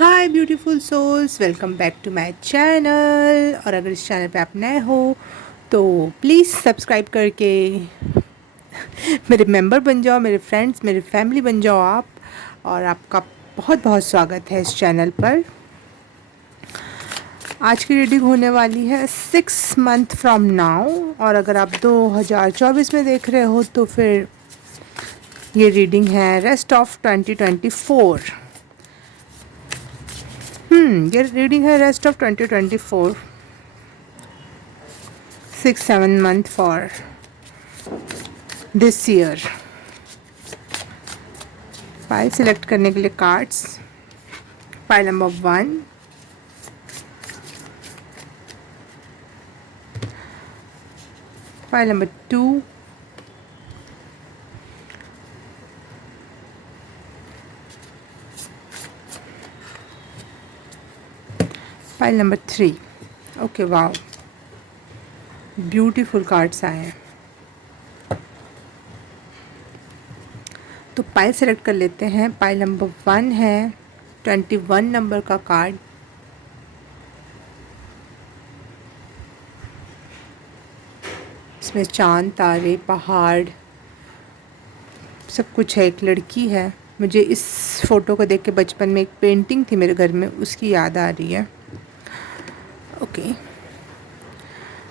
Hi beautiful souls, welcome back to my channel. और अगर इस चैनल पे आप नए हो तो प्लीज़ सब्सक्राइब करके मेरे मेंबर बन जाओ, मेरे फ्रेंड्स, मेरे फैमिली बन जाओ आप। और आपका बहुत बहुत स्वागत है इस चैनल पर। आज की रीडिंग होने वाली है 6 मंथ फ्रॉम नाउ। और अगर आप 2024 में देख रहे हो तो फिर ये रीडिंग है रेस्ट ऑफ 2024। ये रीडिंग है rest of 2024, 6-7 month for this year। File select करने के लिए cards, file number 1, file number 2, file number 3। Okay, wow, beautiful cards आए हैं। तो पाइल सेलेक्ट कर लेते हैं। पाइल नंबर 1 है 21 नंबर का कार्ड। इसमें चांद, तारे, पहाड़ सब कुछ है। एक लड़की है। मुझे इस फोटो को देख के बचपन में एक पेंटिंग थी मेरे घर में, उसकी याद आ रही है। ओके,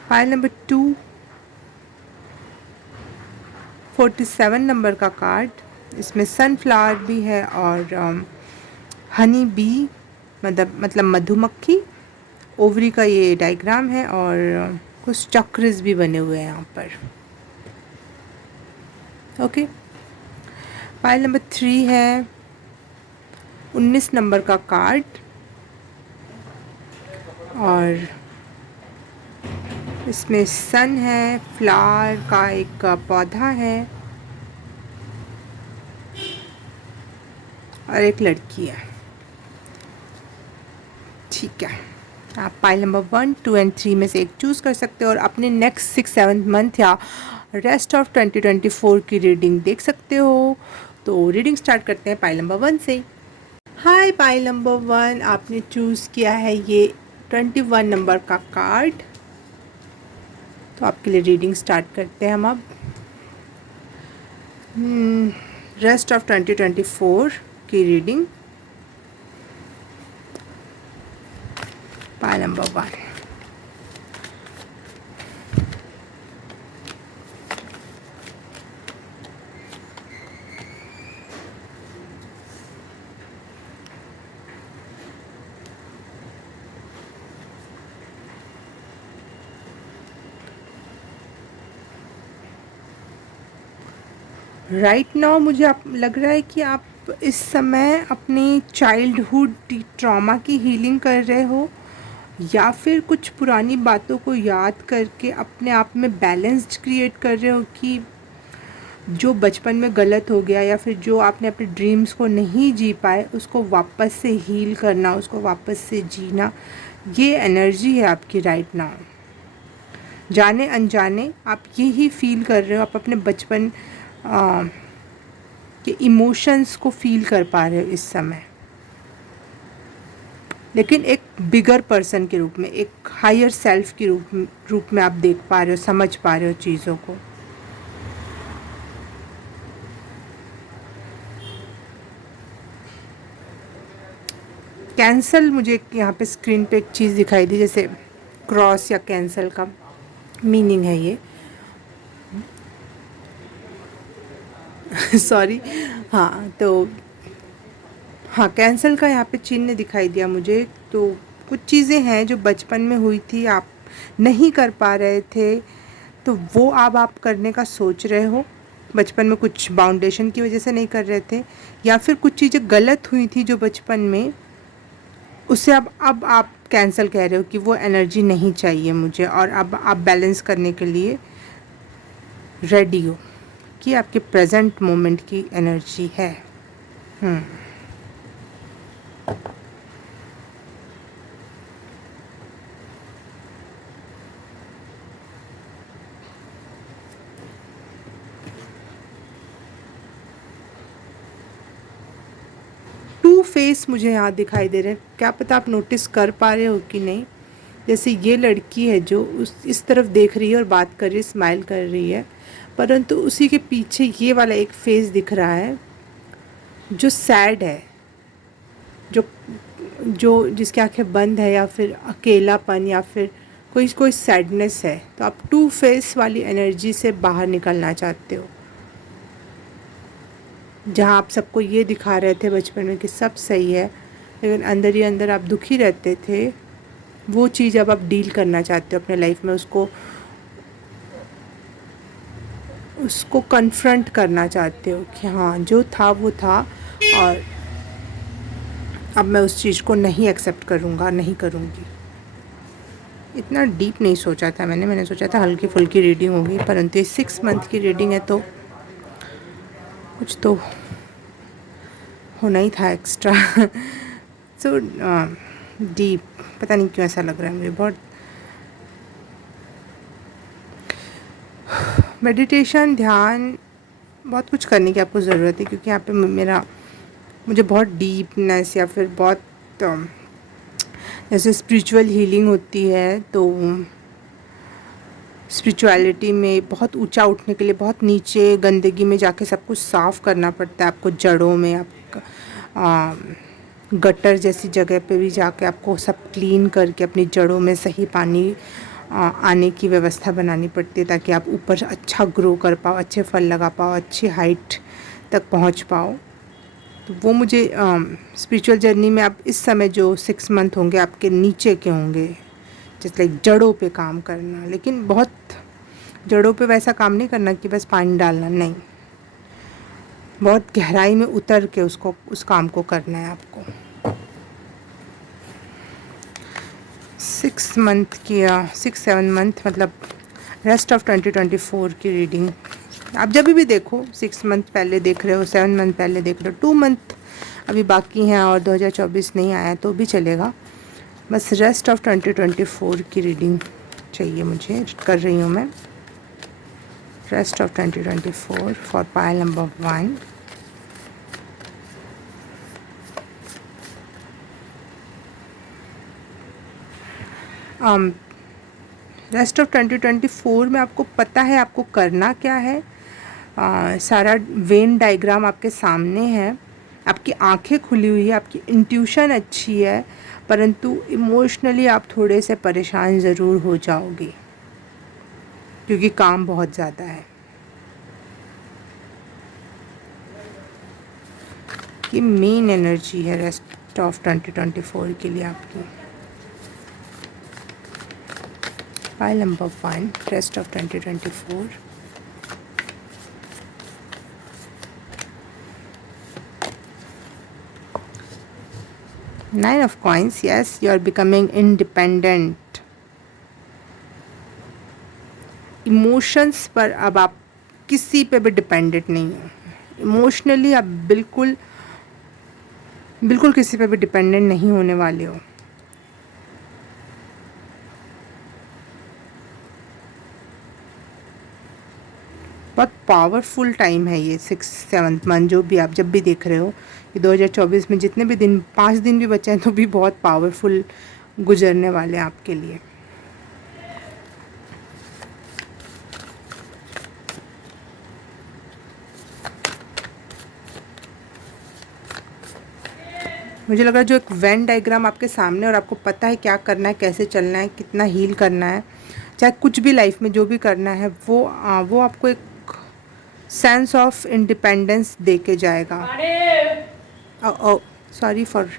फाइल नंबर 2, 47 नंबर का कार्ड। इसमें सनफ्लावर भी है और हनी बी, मतलब मधुमक्खी, ओवरी का ये डायग्राम है और कुछ चक्र्स भी बने हुए हैं यहाँ पर। ओके, फाइल नंबर 3 है 19 नंबर का कार्ड और इसमें सन है, फ्लावर का एक पौधा है और एक लड़की है। ठीक है, आप पाइल नंबर 1, 2 एंड 3 में से एक चूज़ कर सकते हो और अपने नेक्स्ट 6-7 मंथ या रेस्ट ऑफ 2024 की रीडिंग देख सकते हो। तो रीडिंग स्टार्ट करते हैं पाइल नंबर 1 से। हाय पाइल नंबर 1, आपने चूज़ किया है ये 21 नंबर का कार्ड। तो आपके लिए रीडिंग स्टार्ट करते हैं हम अब। रेस्ट ऑफ 2024 की reading, pile number 1। Right now मुझे आप लग रहा है कि आप इस समय अपनी चाइल्डहुड ट्रॉमा की हीलिंग कर रहे हो या फिर कुछ पुरानी बातों को याद करके अपने आप में बैलेंस्ड क्रिएट कर रहे हो कि जो बचपन में गलत हो गया या फिर जो आपने अपने ड्रीम्स को नहीं जी पाए उसको वापस से हील करना, उसको वापस से जीना। ये एनर्जी है आपकी राइट नाउ। जाने अनजाने आप यही फील कर रहे हो। आप अपने बचपन के इमोशंस को फील कर पा रहे हो इस समय, लेकिन एक बिगर पर्सन के रूप में, एक हायर सेल्फ के रूप में आप देख पा रहे हो, समझ पा रहे हो चीज़ों को। कैंसल, मुझे यहाँ पे स्क्रीन पे एक चीज़ दिखाई दी, जैसे क्रॉस या कैंसल का मीनिंग है ये। सॉरी। हाँ तो हाँ, कैंसल का यहाँ पे चिन्ह दिखाई दिया मुझे। तो कुछ चीज़ें हैं जो बचपन में हुई थी, आप नहीं कर पा रहे थे, तो वो अब आप करने का सोच रहे हो। बचपन में कुछ बाउंडेशन की वजह से नहीं कर रहे थे या फिर कुछ चीज़ें गलत हुई थी जो बचपन में, उसे अब आप कैंसिल कह रहे हो कि वो एनर्जी नहीं चाहिए मुझे और अब आप बैलेंस करने के लिए रेडी हो कि आपके प्रेजेंट मोमेंट की एनर्जी है। 2 फेस मुझे यहाँ दिखाई दे रहे हैं, क्या पता आप नोटिस कर पा रहे हो कि नहीं। जैसे ये लड़की है जो इस तरफ देख रही है और बात कर रही है, स्माइल कर रही है, परंतु उसी के पीछे ये वाला एक फेस दिख रहा है जो सैड है, जो जो जिसकी आंखें बंद है, या फिर अकेलापन, या फिर कोई कोई सैडनेस है। तो आप टू फेस वाली एनर्जी से बाहर निकलना चाहते हो, जहाँ आप सबको ये दिखा रहे थे बचपन में कि सब सही है, लेकिन अंदर ही अंदर आप दुखी रहते थे। वो चीज़ अब आप डील करना चाहते हो अपने लाइफ में, उसको कन्फ्रंट करना चाहते हो कि हाँ जो था वो था, और अब मैं उस चीज़ को नहीं एक्सेप्ट करूँगा, नहीं करूँगी। इतना डीप नहीं सोचा था मैंने सोचा था हल्की फुल्की रीडिंग होगी, परंतु ये 6 मंथ की रीडिंग है तो कुछ तो होना ही था एक्स्ट्रा। सो डीप, पता नहीं क्यों ऐसा लग रहा है मुझे। बहुत मेडिटेशन, ध्यान, बहुत कुछ करने की आपको ज़रूरत है, क्योंकि यहाँ पे मुझे बहुत डीपनेस या फिर बहुत जैसे स्पिरिचुअल हीलिंग होती है, तो स्पिरिचुअलिटी में बहुत ऊंचा उठने के लिए बहुत नीचे गंदगी में जाके सब कुछ साफ़ करना पड़ता है आपको। जड़ों में आप गटर जैसी जगह पे भी जाके आपको सब क्लीन करके अपनी जड़ों में सही पानी आने की व्यवस्था बनानी पड़ती है, ताकि आप ऊपर अच्छा ग्रो कर पाओ, अच्छे फल लगा पाओ, अच्छी हाइट तक पहुंच पाओ। तो वो मुझे स्पिरिचुअल जर्नी में आप इस समय जो 6 मंथ होंगे आपके नीचे के होंगे, जैसे लाइक जड़ों पे काम करना। लेकिन बहुत जड़ों पे वैसा काम नहीं करना कि बस पानी डालना, नहीं, बहुत गहराई में उतर के उस काम को करना है आपको। 6-7 मंथ मतलब रेस्ट ऑफ 2024 की रीडिंग आप जब भी देखो, 6 मंथ पहले देख रहे हो, 7 मंथ पहले देख रहे हो, 2 मंथ अभी बाकी हैं और 2024 नहीं आया तो भी चलेगा। बस रेस्ट ऑफ 2024 की रीडिंग चाहिए मुझे, कर रही हूँ मैं। Rest of 2024 for pile number 1। Rest of 2024 में आपको पता है आपको करना क्या है। सारा वेन डायग्राम आपके सामने है, आपकी आंखें खुली हुई है, आपकी इंट्यूशन अच्छी है, परंतु इमोशनली आप थोड़े से परेशान ज़रूर हो जाओगे, क्योंकि काम बहुत ज़्यादा है। ये मेन एनर्जी है रेस्ट ऑफ 2024 के लिए आपकी। File number 1 rest of 2024। Nine of coins, yes, you are becoming independent. Emotions पर अब आप किसी पे भी डिपेंडेंट नहीं हो। इमोशनली आप बिल्कुल किसी पे भी डिपेंडेंट नहीं होने वाले हो। बहुत पावरफुल टाइम है ये 6-7 मंथ, जो भी आप जब भी देख रहे हो। ये 2024 में जितने भी दिन, 5 दिन भी बचे हैं तो भी बहुत पावरफुल गुजरने वाले हैं आपके लिए। मुझे लग रहा है जो एक वेन डायग्राम आपके सामने और आपको पता है क्या करना है, कैसे चलना है, कितना हील करना है, चाहे कुछ भी लाइफ में जो भी करना है, वो आपको एक सेंस ऑफ इंडिपेंडेंस दे के जाएगा। सॉरी फॉर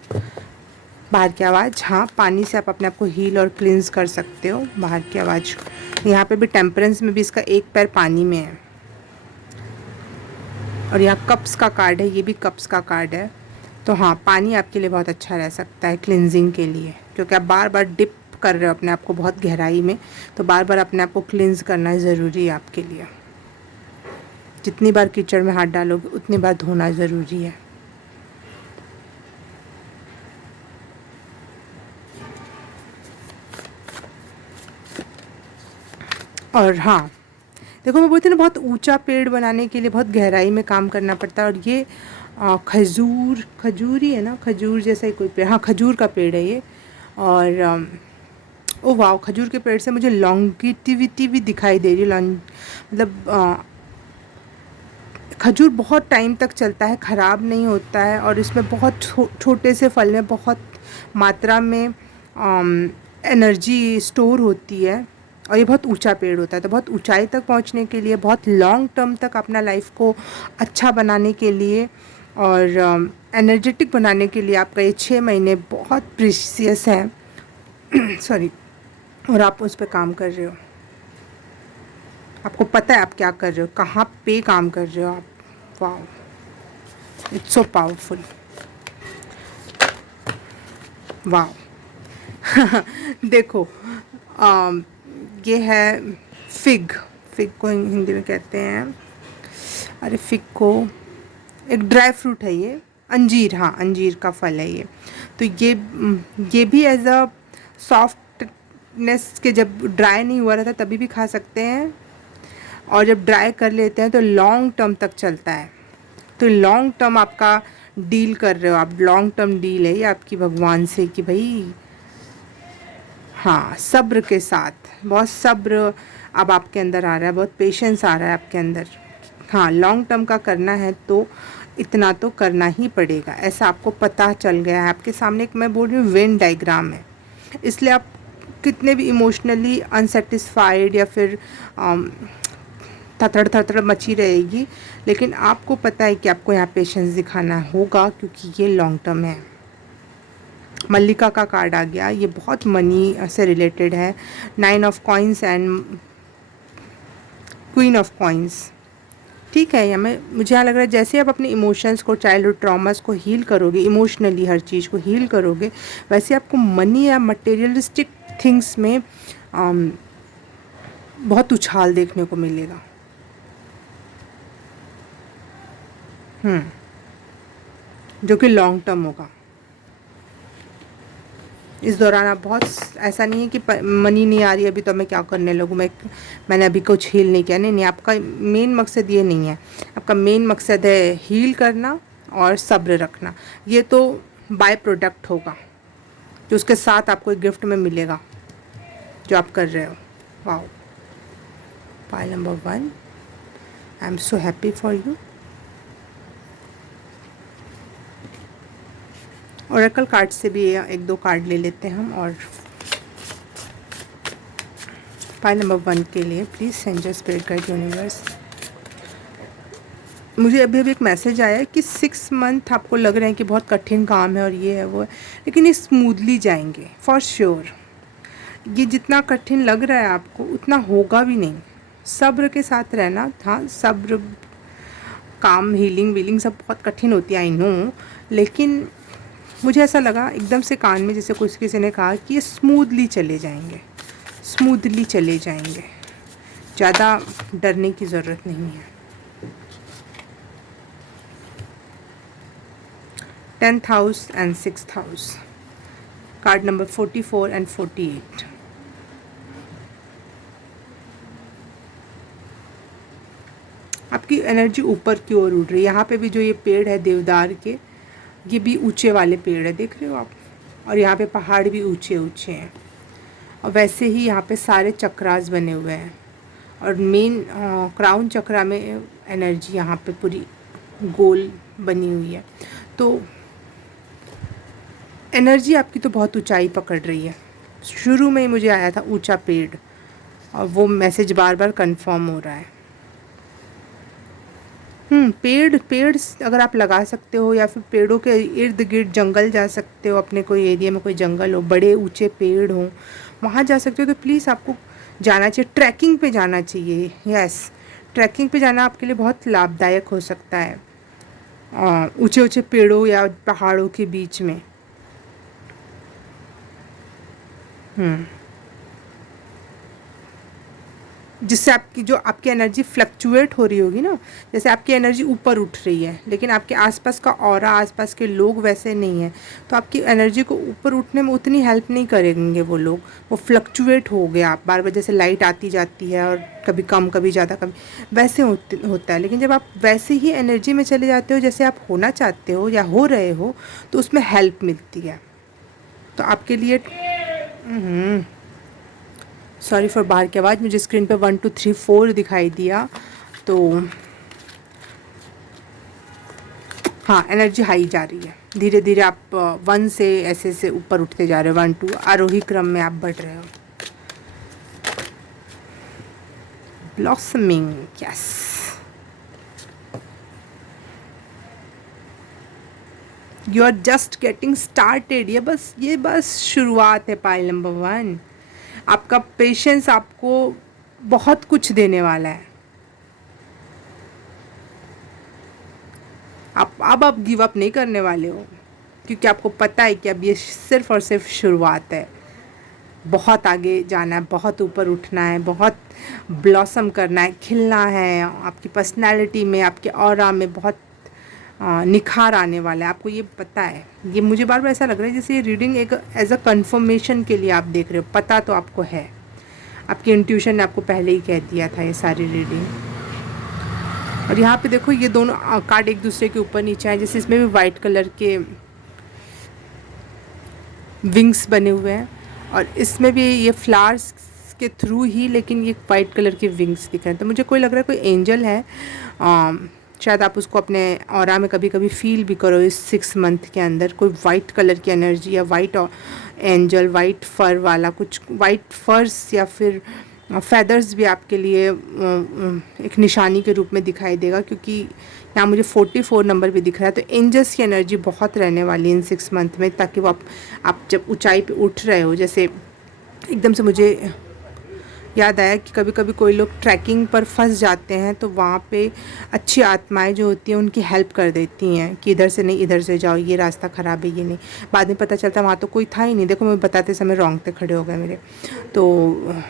बाहर की आवाज़। हाँ, पानी से आप अपने आप को हील और क्लिंज कर सकते हो। बाहर की आवाज़, यहाँ पे भी टेम्परेंस में भी इसका एक पैर पानी में है, और यहाँ कप्स का कार्ड है, ये भी कप्स का कार्ड है। तो हाँ, पानी आपके लिए बहुत अच्छा रह सकता है क्लिनजिंग के लिए, क्योंकि आप बार बार डिप कर रहे हो अपने आप को बहुत गहराई में, तो बार बार अपने आप को क्लिंज करना ज़रूरी है आपके लिए। जितनी बार कीचड़ में हाथ डालोगे उतनी बार धोना ज़रूरी है। और हाँ देखो, मैं बोलती हूँ ना, बहुत ऊंचा पेड़ बनाने के लिए बहुत गहराई में काम करना पड़ता है, और ये खजूर, खजूर ही है ना, खजूर जैसा ही कोई पेड़, हाँ खजूर का पेड़ है ये। और ओ वाह, खजूर के पेड़ से मुझे लॉन्गिटिविटी भी दिखाई दे रही है। मतलब खजूर बहुत टाइम तक चलता है, ख़राब नहीं होता है, और इसमें बहुत छोटे से फल में बहुत मात्रा में एनर्जी स्टोर होती है। और ये बहुत ऊंचा पेड़ होता है, तो बहुत ऊंचाई तक पहुंचने के लिए, बहुत लॉन्ग टर्म तक अपना लाइफ को अच्छा बनाने के लिए और एनर्जेटिक बनाने के लिए आपका ये 6 महीने बहुत प्रीशियस हैं। सॉरी। और आप उस पर काम कर रहे हो, आपको पता है आप क्या कर रहे हो, कहाँ पे काम कर रहे हो आप। वाह, इट्स सो पावरफुल। वाह। देखो, ये है फिग। फिग को हिंदी में कहते हैं, अरे फिग को, एक ड्राई फ्रूट है ये, अंजीर, हाँ अंजीर का फल है ये। तो ये भी एज अ सॉफ्टनेस के, जब ड्राई नहीं हुआ रहता तभी भी खा सकते हैं, और जब ड्राई कर लेते हैं तो लॉन्ग टर्म तक चलता है। तो लॉन्ग टर्म आपका डील कर रहे हो आप, लॉन्ग टर्म डील है ये आपकी भगवान से कि भाई हाँ, सब्र के साथ, बहुत सब्र अब आपके अंदर आ रहा है, बहुत पेशेंस आ रहा है आपके अंदर। हाँ, लॉन्ग टर्म का करना है तो इतना तो करना ही पड़ेगा, ऐसा आपको पता चल गया है। आपके सामने एक, मैं बोल रही हूँ, वेन डायग्राम है। इसलिए आप कितने भी इमोशनली अनसेटिस्फाइड या फिर थथड़ थथड़ मची रहेगी, लेकिन आपको पता है कि आपको यहाँ पेशेंस दिखाना होगा, क्योंकि ये लॉन्ग टर्म है। मल्लिका का कार्ड आ गया, ये बहुत मनी से रिलेटेड है। 9 of coins and queen of coins. ठीक है, या मुझे यहाँ लग रहा है जैसे आप अपने इमोशंस को, चाइल्डहुड ट्रॉमास को हील करोगे, इमोशनली हर चीज़ को हील करोगे, वैसे आपको मनी या मटेरियलिस्टिक थिंग्स में बहुत उछाल देखने को मिलेगा। जो कि लॉन्ग टर्म होगा। इस दौरान आप बहुत, ऐसा नहीं है कि मनी नहीं आ रही अभी तो मैं क्या करने लगूँ, मैंने अभी कुछ हील नहीं किया। नहीं नहीं, आपका मेन मकसद ये नहीं है। आपका मेन मकसद है हील करना और सब्र रखना। ये तो बाय प्रोडक्ट होगा जो उसके साथ आपको एक गिफ्ट में मिलेगा जो आप कर रहे हो। Wow, pile number 1, I am so happy for you. Oracle card से भी एक दो कार्ड ले लेते हैं हम। और पाइल नंबर 1 के लिए please send your spirit guide universe. मुझे अभी अभी एक मैसेज आया है कि 6 मंथ आपको लग रहे हैं कि बहुत कठिन काम है और ये है वो है, लेकिन ये स्मूथली जाएंगे फॉर श्योर। ये जितना कठिन लग रहा है आपको उतना होगा भी नहीं। सब्र के साथ रहना। हाँ, सब्र, काम, हीलिंग वीलिंग सब बहुत कठिन होती है, आई नो, लेकिन मुझे ऐसा लगा एकदम से कान में, जैसे किसी ने कहा कि ये स्मूथली चले जाएंगे, स्मूथली चले जाएंगे, ज़्यादा डरने की ज़रूरत नहीं है। 10th house and 6th house, card number 44 and 48। आपकी एनर्जी ऊपर की ओर उड़ रही है। यहाँ पे भी जो ये पेड़ है देवदार के, ये भी ऊंचे वाले पेड़ है, देख रहे हो आप, और यहाँ पे पहाड़ भी ऊंचे ऊंचे हैं। और वैसे ही यहाँ पे सारे चक्रास बने हुए हैं, और मेन क्राउन चक्रा में एनर्जी यहाँ पे पूरी गोल बनी हुई है। तो एनर्जी आपकी तो बहुत ऊंचाई पकड़ रही है। शुरू में ही मुझे आया था ऊंचा पेड़, और वो मैसेज बार बार कंफर्म हो रहा है। पेड़ अगर आप लगा सकते हो, या फिर पेड़ों के इर्द गिर्द जंगल जा सकते हो, अपने कोई एरिया में कोई जंगल हो, बड़े ऊंचे पेड़ हो, वहाँ जा सकते हो, तो प्लीज़ आपको जाना चाहिए। ट्रैकिंग पे जाना चाहिए। यस, ट्रैकिंग पे जाना आपके लिए बहुत लाभदायक हो सकता है, ऊंचे ऊंचे पेड़ों या पहाड़ों के बीच में। हम्म जिससे आपकी जो आपकी एनर्जी फ्लक्चुएट हो रही होगी ना, जैसे आपकी एनर्जी ऊपर उठ रही है लेकिन आपके आसपास का ऑरा, आसपास के लोग वैसे नहीं हैं, तो आपकी एनर्जी को ऊपर उठने में उतनी हेल्प नहीं करेंगे वो लोग। वो फ्लक्चुएट हो गया, आप बार बार जैसे लाइट आती जाती है और कभी कम कभी ज़्यादा, कभी वैसे होता है। लेकिन जब आप वैसे ही एनर्जी में चले जाते हो जैसे आप होना चाहते हो या हो रहे हो, तो उसमें हेल्प मिलती है। तो आपके लिए सॉरी फॉर बाहर की आवाज़, मुझे स्क्रीन पे 1 2 3 4 दिखाई दिया। तो हाँ, एनर्जी हाई जा रही है, धीरे धीरे आप 1 से ऐसे ऊपर उठते जा रहे हो, 1 2 आरोही क्रम में आप बढ़ रहे हो। Blossoming, yes. You are just getting started. ये बस शुरुआत है पाइल नंबर 1। आपका पेशेंस आपको बहुत कुछ देने वाला है। आप गिव अप नहीं करने वाले हो, क्योंकि आपको पता है कि अब ये सिर्फ़ और सिर्फ शुरुआत है। बहुत आगे जाना है, बहुत ऊपर उठना है, बहुत ब्लॉसम करना है, खिलना है। आपकी पर्सनैलिटी में, आपके ऑरा में बहुत निखार आने वाला है, आपको ये पता है। ये मुझे बार बार ऐसा लग रहा है जैसे ये रीडिंग एक एज अ कन्फर्मेशन के लिए आप देख रहे हो, पता तो आपको है, आपकी इंट्यूशन ने आपको पहले ही कह दिया था ये सारी रीडिंग। और यहाँ पे देखो ये दोनों कार्ड एक दूसरे के ऊपर नीचे हैं, जैसे इसमें भी वाइट कलर के विंग्स बने हुए हैं और इसमें भी ये फ्लावर्स के थ्रू ही, लेकिन ये वाइट कलर के विंग्स दिख रहे हैं। तो मुझे कोई लग रहा है कोई एंजल है, शायद आप उसको अपने ऑरा में कभी कभी फील भी करो। इस 6 मंथ के अंदर कोई वाइट कलर की एनर्जी या वाइट एंजल, वाइट फर वाला कुछ, वाइट फर्स या फिर फेदर्स भी आपके लिए एक निशानी के रूप में दिखाई देगा, क्योंकि यहाँ मुझे 44 नंबर भी दिख रहा है। तो एंजल्स की एनर्जी बहुत रहने वाली है इन 6 मंथ में, ताकि वो आप जब ऊंचाई पे उठ रहे हो, जैसे एकदम से मुझे याद आया कि कभी कभी कोई लोग ट्रैकिंग पर फंस जाते हैं, तो वहाँ पे अच्छी आत्माएं जो होती हैं उनकी हेल्प कर देती हैं कि इधर से नहीं इधर से जाओ, ये रास्ता ख़राब है, ये नहीं। बाद में पता चलता वहाँ तो कोई था ही नहीं, देखो मैं बताते समय रोंगटे खड़े हो गए मेरे। तो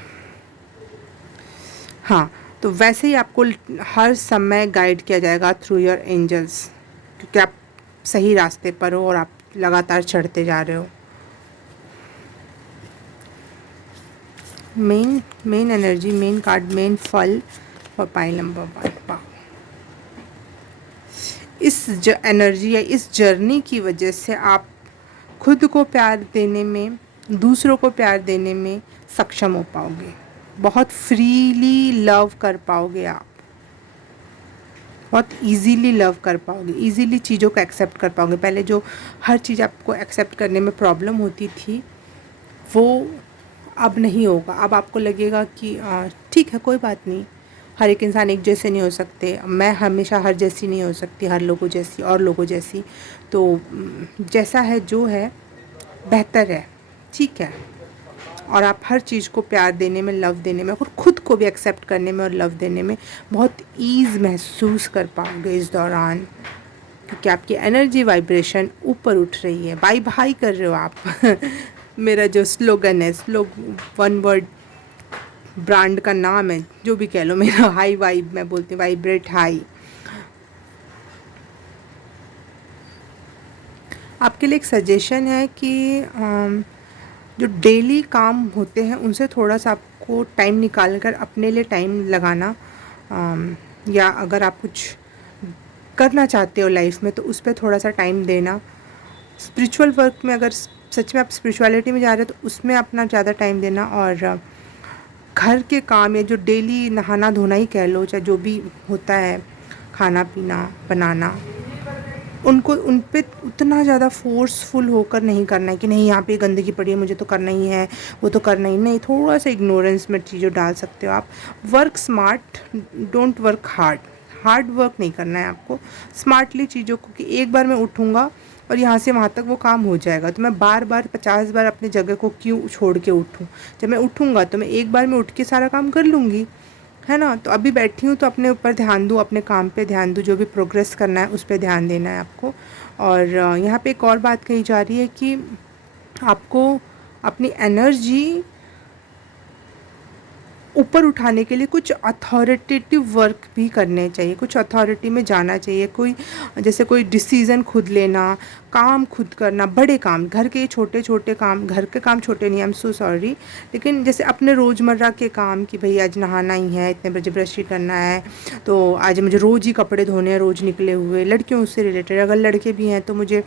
हाँ, तो वैसे ही आपको हर समय गाइड किया जाएगा थ्रू योर एंजल्स, क्योंकि आप सही रास्ते पर हो और आप लगातार चढ़ते जा रहे हो। Main energy, main card, main फल फॉर पाइल नंबर 1। वाह, इस एनर्जी या इस जर्नी की वजह से आप खुद को प्यार देने में, दूसरों को प्यार देने में सक्षम हो पाओगे। बहुत फ्रीली लव कर पाओगे आप, बहुत इजीली लव कर पाओगे, इजीली चीज़ों को एक्सेप्ट कर पाओगे। पहले जो हर चीज़ आपको एक्सेप्ट करने में प्रॉब्लम होती थी, वो अब नहीं होगा। अब आपको लगेगा कि ठीक है, कोई बात नहीं, हर एक इंसान एक जैसे नहीं हो सकते, मैं हमेशा हर जैसी नहीं हो सकती, हर लोगों जैसी और लोगों जैसी। तो जैसा है जो है बेहतर है, ठीक है। और आप हर चीज़ को प्यार देने में, लव देने में और खुद को भी एक्सेप्ट करने में और लव देने में बहुत ईज़ महसूस कर पाओगे इस दौरान, क्योंकि आपकी एनर्जी वाइब्रेशन ऊपर उठ रही है, वाइब हाई कर रहे हो आप। मेरा जो स्लोगन है, वन वर्ड ब्रांड का नाम है, जो भी कह लो, मेरा हाई वाइब, मैं बोलती हूँ वाइब्रेट हाई। आपके लिए एक सजेशन है कि जो डेली काम होते हैं उनसे थोड़ा सा आपको टाइम निकाल कर अपने लिए टाइम लगाना, या अगर आप कुछ करना चाहते हो लाइफ में तो उस पर थोड़ा सा टाइम देना। स्पिरिचुअल वर्क में अगर सच में आप स्पिरिचुअलिटी में जा रहे हो तो उसमें अपना ज़्यादा टाइम देना, और घर के काम या जो डेली नहाना धोना ही कह लो, चाहे जो भी होता है, खाना पीना बनाना, उनको उन पे उतना ज़्यादा फोर्सफुल होकर नहीं करना है कि नहीं यहाँ पे गंदगी पड़ी है मुझे तो करना ही है, वो तो करना ही नहीं। थोड़ा सा इग्नोरेंस में चीज़ें डाल सकते हो आप। Work smart, don't work hard. Hard work नहीं करना है आपको, स्मार्टली चीज़ों को, कि एक बार मैं उठूँगा और यहाँ से वहाँ तक वो काम हो जाएगा, तो मैं बार बार 50 बार अपनी जगह को क्यों छोड़ के उठूँ। जब मैं उठूँगा तो मैं एक बार में उठ के सारा काम कर लूँगी, है ना। तो अभी बैठी हूँ तो अपने ऊपर ध्यान दूँ, अपने काम पे ध्यान दूँ, जो भी प्रोग्रेस करना है उस पर ध्यान देना है आपको। और यहाँ पे एक और बात कही जा रही है कि आपको अपनी एनर्जी ऊपर उठाने के लिए कुछ अथॉरिटेटिव वर्क भी करने चाहिए, कुछ अथॉरिटी में जाना चाहिए। कोई जैसे कोई डिसीज़न खुद लेना, काम खुद करना, बड़े काम, घर के छोटे छोटे काम, घर के काम छोटे नहीं, आई एम सो सॉरी, लेकिन जैसे अपने रोज़मर्रा के काम कि भाई आज नहाना ही है, इतने बजे ब्रश ही करना है, तो आज मुझे रोज़ ही कपड़े धोने हैं, रोज़ निकले हुए, लड़कियों से रिलेटेड, अगर लड़के भी हैं तो मुझे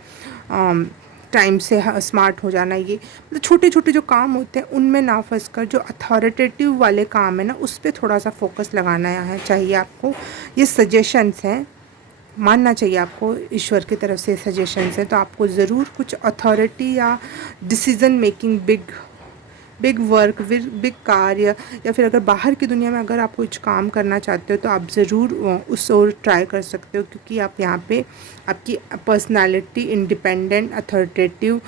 टाइम से स्मार्ट हो जाना। ये मतलब छोटे छोटे जो काम होते हैं उनमें ना फंस कर जो अथॉरिटेटिव वाले काम है ना उस पर थोड़ा सा फोकस लगाना है चाहिए आपको। ये सजेशंस हैं, मानना चाहिए आपको, ईश्वर की तरफ से सजेशंस हैं, तो आपको ज़रूर कुछ अथॉरिटी या decision making, big work, big कार्य, या फिर अगर बाहर की दुनिया में अगर आप कुछ काम करना चाहते हो तो आप ज़रूर उस ओर ट्राई कर सकते हो, क्योंकि आप यहाँ पे आपकी पर्सनालिटी इंडिपेंडेंट अथॉरिटेटिव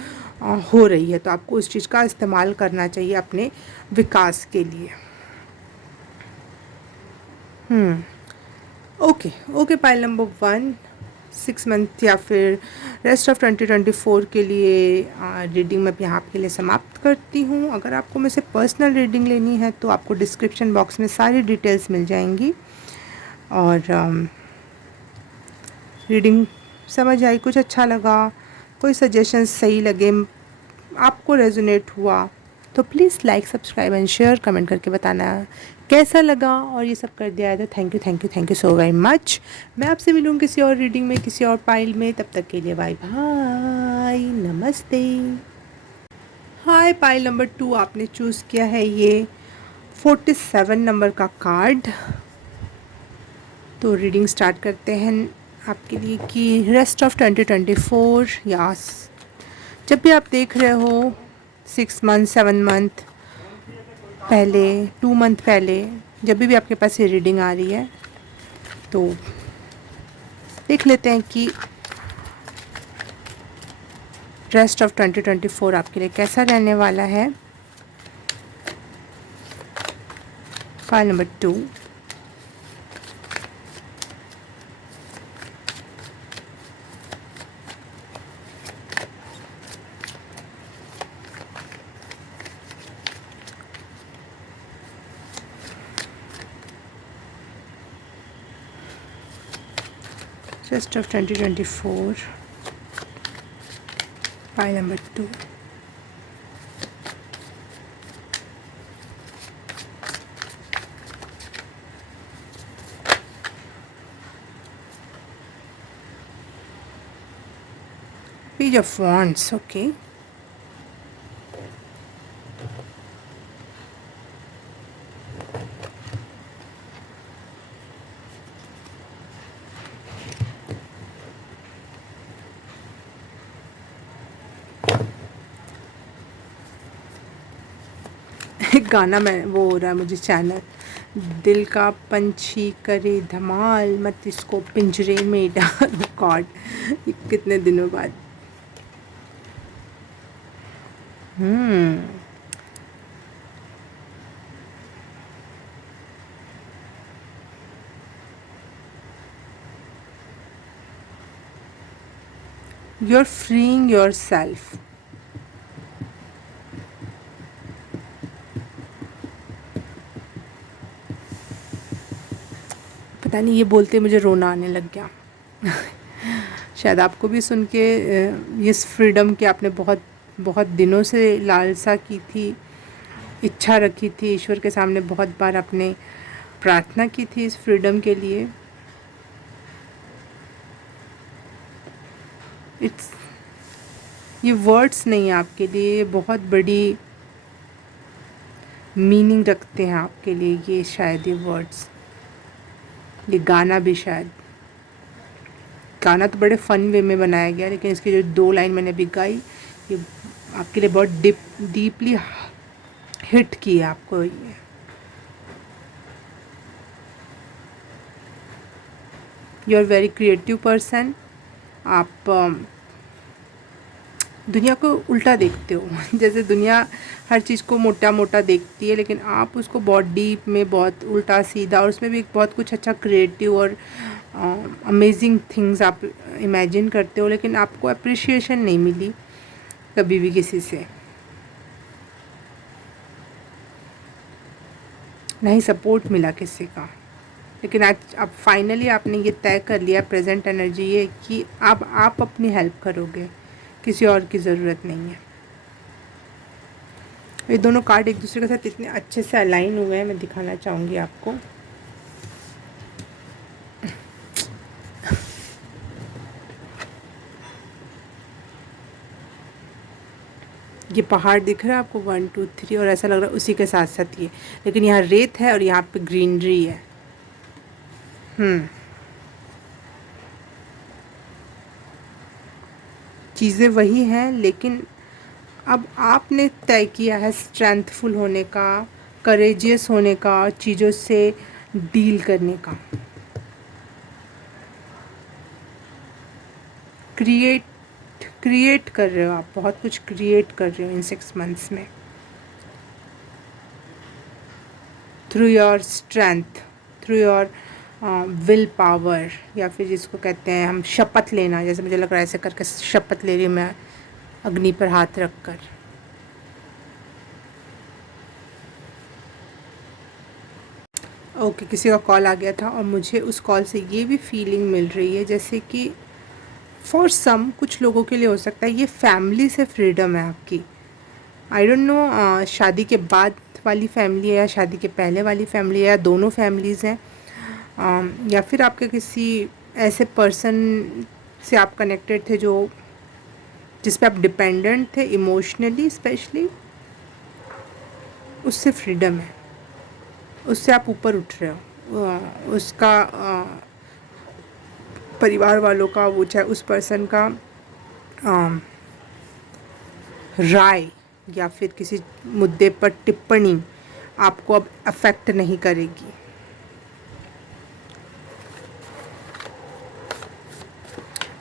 हो रही है, तो आपको उस चीज़ का इस्तेमाल करना चाहिए अपने विकास के लिए। Okay okay, pile number 1, 6 month या फिर रेस्ट ऑफ 2024 के लिए रीडिंग मैं यहाँ आपके लिए समाप्त करती हूँ। अगर आपको मुझसे पर्सनल रीडिंग लेनी है तो आपको डिस्क्रिप्शन बॉक्स में सारी डिटेल्स मिल जाएंगी। और रीडिंग समझ आई, कुछ अच्छा लगा, कोई सजेशन सही लगे, आपको रेजोनेट हुआ तो please like, subscribe and share, comment करके बताना कैसा लगा। और ये सब कर दिया है तो thank you thank you thank you so very much. मैं आपसे मिलूँ किसी और रीडिंग में, किसी और पाइल में, तब तक के लिए बाय बाय, नमस्ते। हाय, पाइल नंबर 2 आपने चूज़ किया है ये 47 नंबर का कार्ड। तो रीडिंग स्टार्ट करते हैं आपके लिए कि रेस्ट ऑफ 2024, या जब भी आप देख रहे हो 6 मंथ, 7 मंथ पहले, 2 मंथ पहले, जब भी आपके पास ये रीडिंग आ रही है तो देख लेते हैं कि रेस्ट ऑफ 2024 आपके लिए कैसा रहने वाला है। Card number 2, rest of 2024, pile number 2। Page of wands, okay. एक गाना मैं वो हो रहा है मुझे चैनल, दिल का पंछी करे धमाल, मत इसको पिंजरे में डाल। गॉड, कितने दिनों बाद। You are freeing yourself. पता नहीं, ये बोलते मुझे रोना आने लग गया। शायद आपको भी सुन के इस फ्रीडम के आपने बहुत बहुत दिनों से लालसा की थी, इच्छा रखी थी, ईश्वर के सामने बहुत बार आपने प्रार्थना की थी इस फ्रीडम के लिए। इट्स, ये वर्ड्स नहीं है आपके लिए, ये बहुत बड़ी मीनिंग रखते हैं आपके लिए ये, शायद ये वर्ड्स, ये गाना भी शायद। गाना तो बड़े फ़न वे में बनाया गया, लेकिन इसकी जो 2 लाइन मैंने अभी गाई ये आपके लिए बहुत डीपली हिट की है आपको ये। You are very creative person. आप दुनिया को उल्टा देखते हो। जैसे दुनिया हर चीज़ को मोटा मोटा देखती है, लेकिन आप उसको बहुत डीप में, बहुत उल्टा सीधा, और उसमें भी बहुत कुछ अच्छा क्रिएटिव और अमेजिंग थिंग्स आप इमेजिन करते हो, लेकिन आपको अप्रिशिएशन नहीं मिली कभी भी किसी से। ना ही सपोर्ट मिला किसी का। लेकिन आज अब फाइनली आपने ये तय कर लिया, प्रेजेंट एनर्जी ये, कि अब आप अपनी हेल्प करोगे, किसी और की ज़रूरत नहीं है। ये दोनों कार्ड एक दूसरे के साथ इतने अच्छे से अलाइन हुए हैं, मैं दिखाना चाहूँगी आपको। ये पहाड़ दिख रहा है आपको, 1 2 3, और ऐसा लग रहा है उसी के साथ साथ ये, लेकिन यहाँ रेत है और यहाँ पे ग्रीनरी है। चीज़ें वही हैं, लेकिन अब आपने तय किया है स्ट्रेंथफुल होने का, करेजियस होने का, चीज़ों से डील करने का। क्रिएट कर रहे हो आप, बहुत कुछ क्रिएट कर रहे हो इन 6 मंथ्स में, through your strength, through your will power, या फिर जिसको कहते हैं हम शपथ लेना। जैसे मुझे लग रहा है ऐसे करके शपथ ले रही हूँ मैं, अग्नि पर हाथ रख कर। ओके, किसी का कॉल आ गया था और मुझे उस कॉल से ये भी फीलिंग मिल रही है जैसे कि फॉर सम, कुछ लोगों के लिए हो सकता है ये फैमिली से फ्रीडम है आपकी। आई डोंट नो शादी के बाद वाली फैमिली है या शादी के पहले वाली फैमिली है, या दोनों फैमिलीज़ हैं, या फिर आपके किसी ऐसे पर्सन से आप कनेक्टेड थे जो जिस पे आप डिपेंडेंट थे इमोशनली स्पेशली, उससे फ्रीडम है, उससे आप ऊपर उठ रहे हो। उसका परिवार वालों का, वो चाहे उस पर्सन का राय या फिर किसी मुद्दे पर टिप्पणी आपको अब अफेक्ट नहीं करेगी।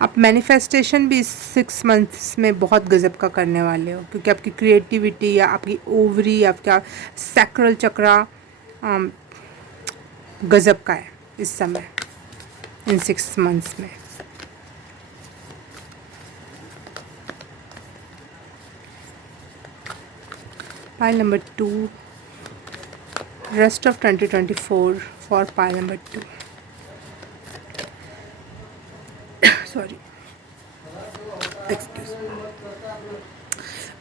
आप मैनिफेस्टेशन भी इस 6 मंथ्स में बहुत गज़ब का करने वाले हो, क्योंकि आपकी क्रिएटिविटी या आपकी ओवरी या आपका सैक्रल चक्रा गज़ब का है इस समय, इन 6 मंथ्स में। Pile number 2, rest of 2024 for pile number 2। Sorry, excuse,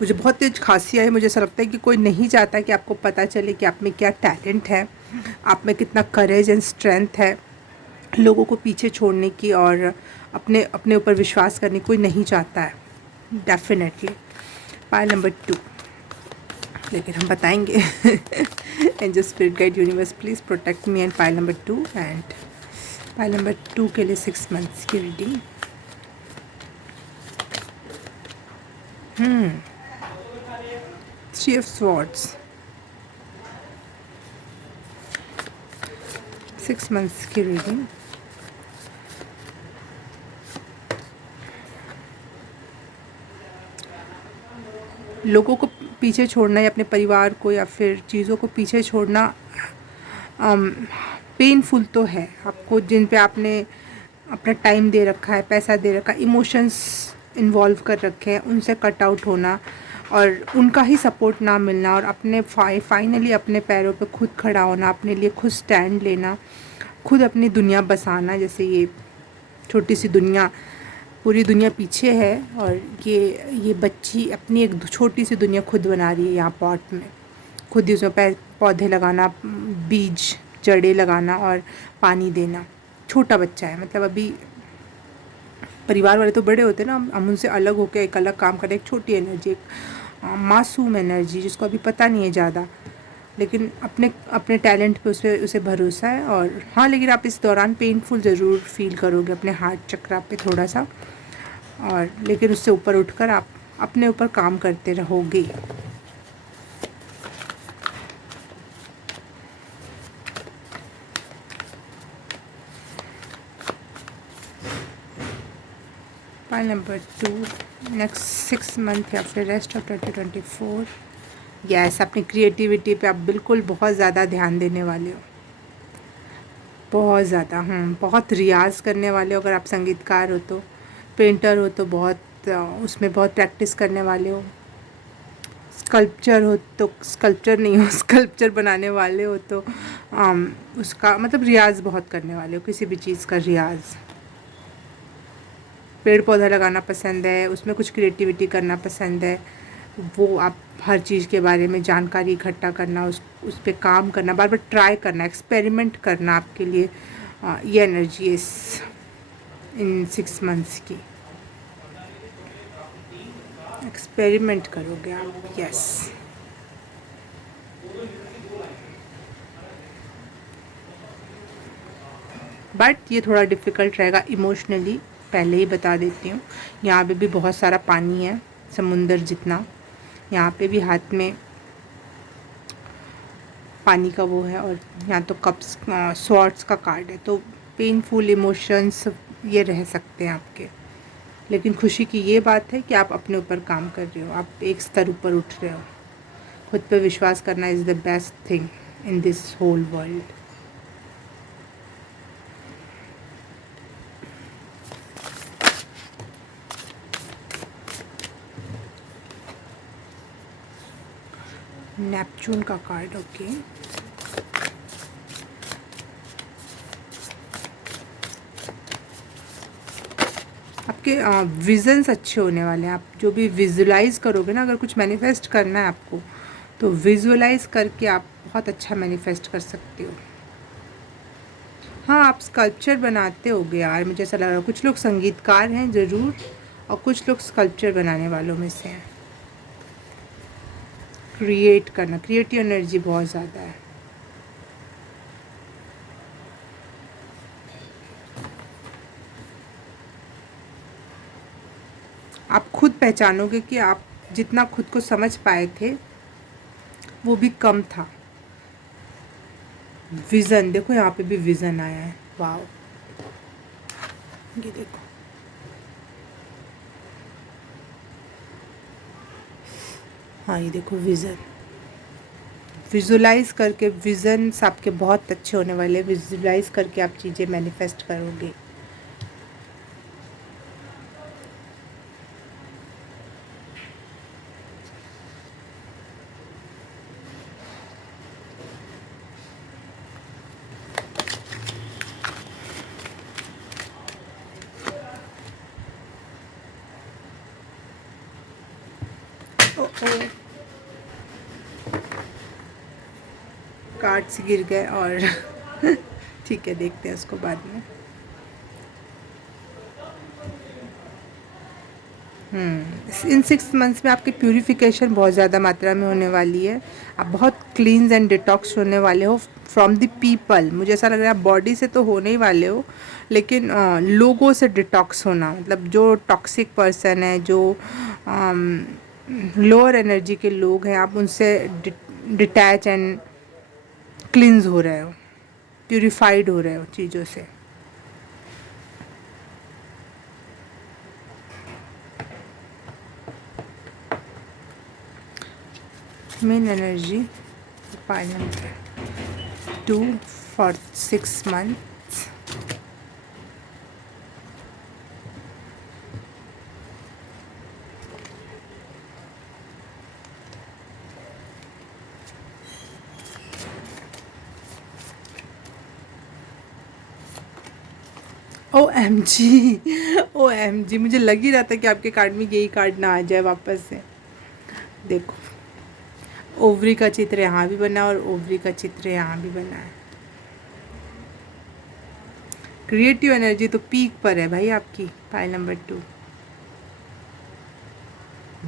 मुझे बहुत तेज खांसी आई। मुझे ऐसा लगता है कि कोई नहीं चाहता कि आपको पता चले कि आप में क्या टैलेंट है, आप में कितना करेज एंड स्ट्रेंथ है, लोगों को पीछे छोड़ने की और अपने अपने ऊपर विश्वास करने कोई नहीं चाहता है, डेफिनेटली। पाइल नंबर 2, लेकिन हम बताएंगे। And just spirit guide universe please protect me and pile number 2, and pile number 2 के लिए 6 मंथ्स की रीडिंग। 3 of Swords, 6 मंथ्स की रीडिंग। लोगों को पीछे छोड़ना या अपने परिवार को या फिर चीज़ों को पीछे छोड़ना पेनफुल तो है आपको, जिन पे आपने अपना टाइम दे रखा है, पैसा दे रखा है, इमोशंस इन्वॉल्व कर रखे हैं, उनसे कट आउट होना और उनका ही सपोर्ट ना मिलना, और अपने फाइनली अपने पैरों पे खुद खड़ा होना, अपने लिए खुद स्टैंड लेना, खुद अपनी दुनिया बसाना। जैसे ये छोटी सी दुनिया, पूरी दुनिया पीछे है और ये बच्ची अपनी एक छोटी सी दुनिया खुद बना रही है यहाँ पॉट में, खुद ही उसमें पौधे लगाना, बीज जड़ें लगाना और पानी देना। छोटा बच्चा है, मतलब अभी परिवार वाले तो बड़े होते हैं ना, हम उनसे अलग होकर एक अलग काम करें, एक छोटी एनर्जी, एक मासूम एनर्जी जिसको अभी पता नहीं है ज़्यादा, लेकिन अपने टैलेंट पे उसे भरोसा है। और हाँ, लेकिन आप इस दौरान पेनफुल ज़रूर फील करोगे अपने हार्ट चक्रा पे थोड़ा सा, और लेकिन उससे ऊपर उठकर आप अपने ऊपर काम करते रहोगे। पाइल नंबर 2, नेक्स्ट 6 मंथ या फिर रेस्ट ऑफ 2024। यस, अपनी क्रिएटिविटी पे आप बिल्कुल बहुत ज़्यादा ध्यान देने वाले हो, बहुत ज़्यादा। बहुत रियाज़ करने वाले हो। अगर आप संगीतकार हो तो, पेंटर हो तो बहुत उसमें बहुत प्रैक्टिस करने वाले हो। स्कल्पचर हो तो स्कल्पचर नहीं हो स्कल्पचर बनाने वाले हो तो उसका मतलब रियाज बहुत करने वाले हो, किसी भी चीज़ का रियाज। पेड़ पौधा लगाना पसंद है, उसमें कुछ क्रिएटिविटी करना पसंद है, वो आप हर चीज़ के बारे में जानकारी इकट्ठा करना, उस पे काम करना, बार बार ट्राई करना, एक्सपेरिमेंट करना आपके लिए ये एनर्जी इस इन 6 मंथ्स की। एक्सपेरिमेंट करोगे आप, यस। बट ये थोड़ा डिफ़िकल्ट रहेगा इमोशनली, पहले ही बता देती हूँ। यहाँ पे भी बहुत सारा पानी है, समुंदर जितना। यहाँ पे भी हाथ में पानी का वो है, और यहाँ तो कप्स स्वॉर्ड्स का कार्ड है, तो पेनफुल इमोशंस ये रह सकते हैं आपके। लेकिन खुशी की ये बात है कि आप अपने ऊपर काम कर रहे हो, आप एक स्तर ऊपर उठ रहे हो। खुद पे विश्वास करना is the best thing in this whole world. Neptune का कार्ड, ओके। आपके विजन्स अच्छे होने वाले हैं। आप जो भी विजुलाइज करोगे ना, अगर कुछ मैनिफेस्ट करना है आपको, तो विजुलाइज करके आप बहुत अच्छा मैनिफेस्ट कर सकते हो। हाँ, आप स्कल्पचर बनाते होगे यार, मुझे ऐसा लग रहा है। कुछ लोग संगीतकार हैं ज़रूर, और कुछ लोग स्कल्पचर बनाने वालों में से हैं। क्रिएट करना, क्रिएटिव एनर्जी बहुत ज़्यादा है। आप खुद पहचानोगे कि आप जितना खुद को समझ पाए थे वो भी कम था। विज़न देखो, यहाँ पे भी विज़न आया है, वाह। ये देखो, हाँ ये देखो विज़न। विजुलाइज करके विज़न्स आपके बहुत अच्छे होने वाले। विजुलाइज करके आप चीज़ें मैनिफेस्ट करोगे। ओ ओ, कार्ड्स गिर गए और ठीक है, देखते हैं उसको बाद में। इन 6 मंथ्स में आपकी प्यूरिफिकेशन बहुत ज़्यादा मात्रा में होने वाली है। आप बहुत क्लींस एंड डिटॉक्स होने वाले हो फ्रॉम द पीपल। मुझे ऐसा लग रहा है आप बॉडी से तो होने ही वाले हो, लेकिन लोगों से डिटॉक्स होना, मतलब जो टॉक्सिक पर्सन है, जो लोअर एनर्जी के लोग हैं, आप उनसे डिटैच एंड क्लींस हो रहे हो, प्यूरिफाइड हो रहे हो चीज़ों से। मेन एनर्जी पानी 2 for 6 months। OMG, मुझे लग ही रहा था कि आपके कार्ड में यही कार्ड ना आ जाए वापस से। देखो, ओवरी का चित्र यहाँ भी बना और ओवरी का चित्र यहाँ भी बना है। क्रिएटिव एनर्जी तो पीक पर है भाई आपकी, पाइल नंबर 2।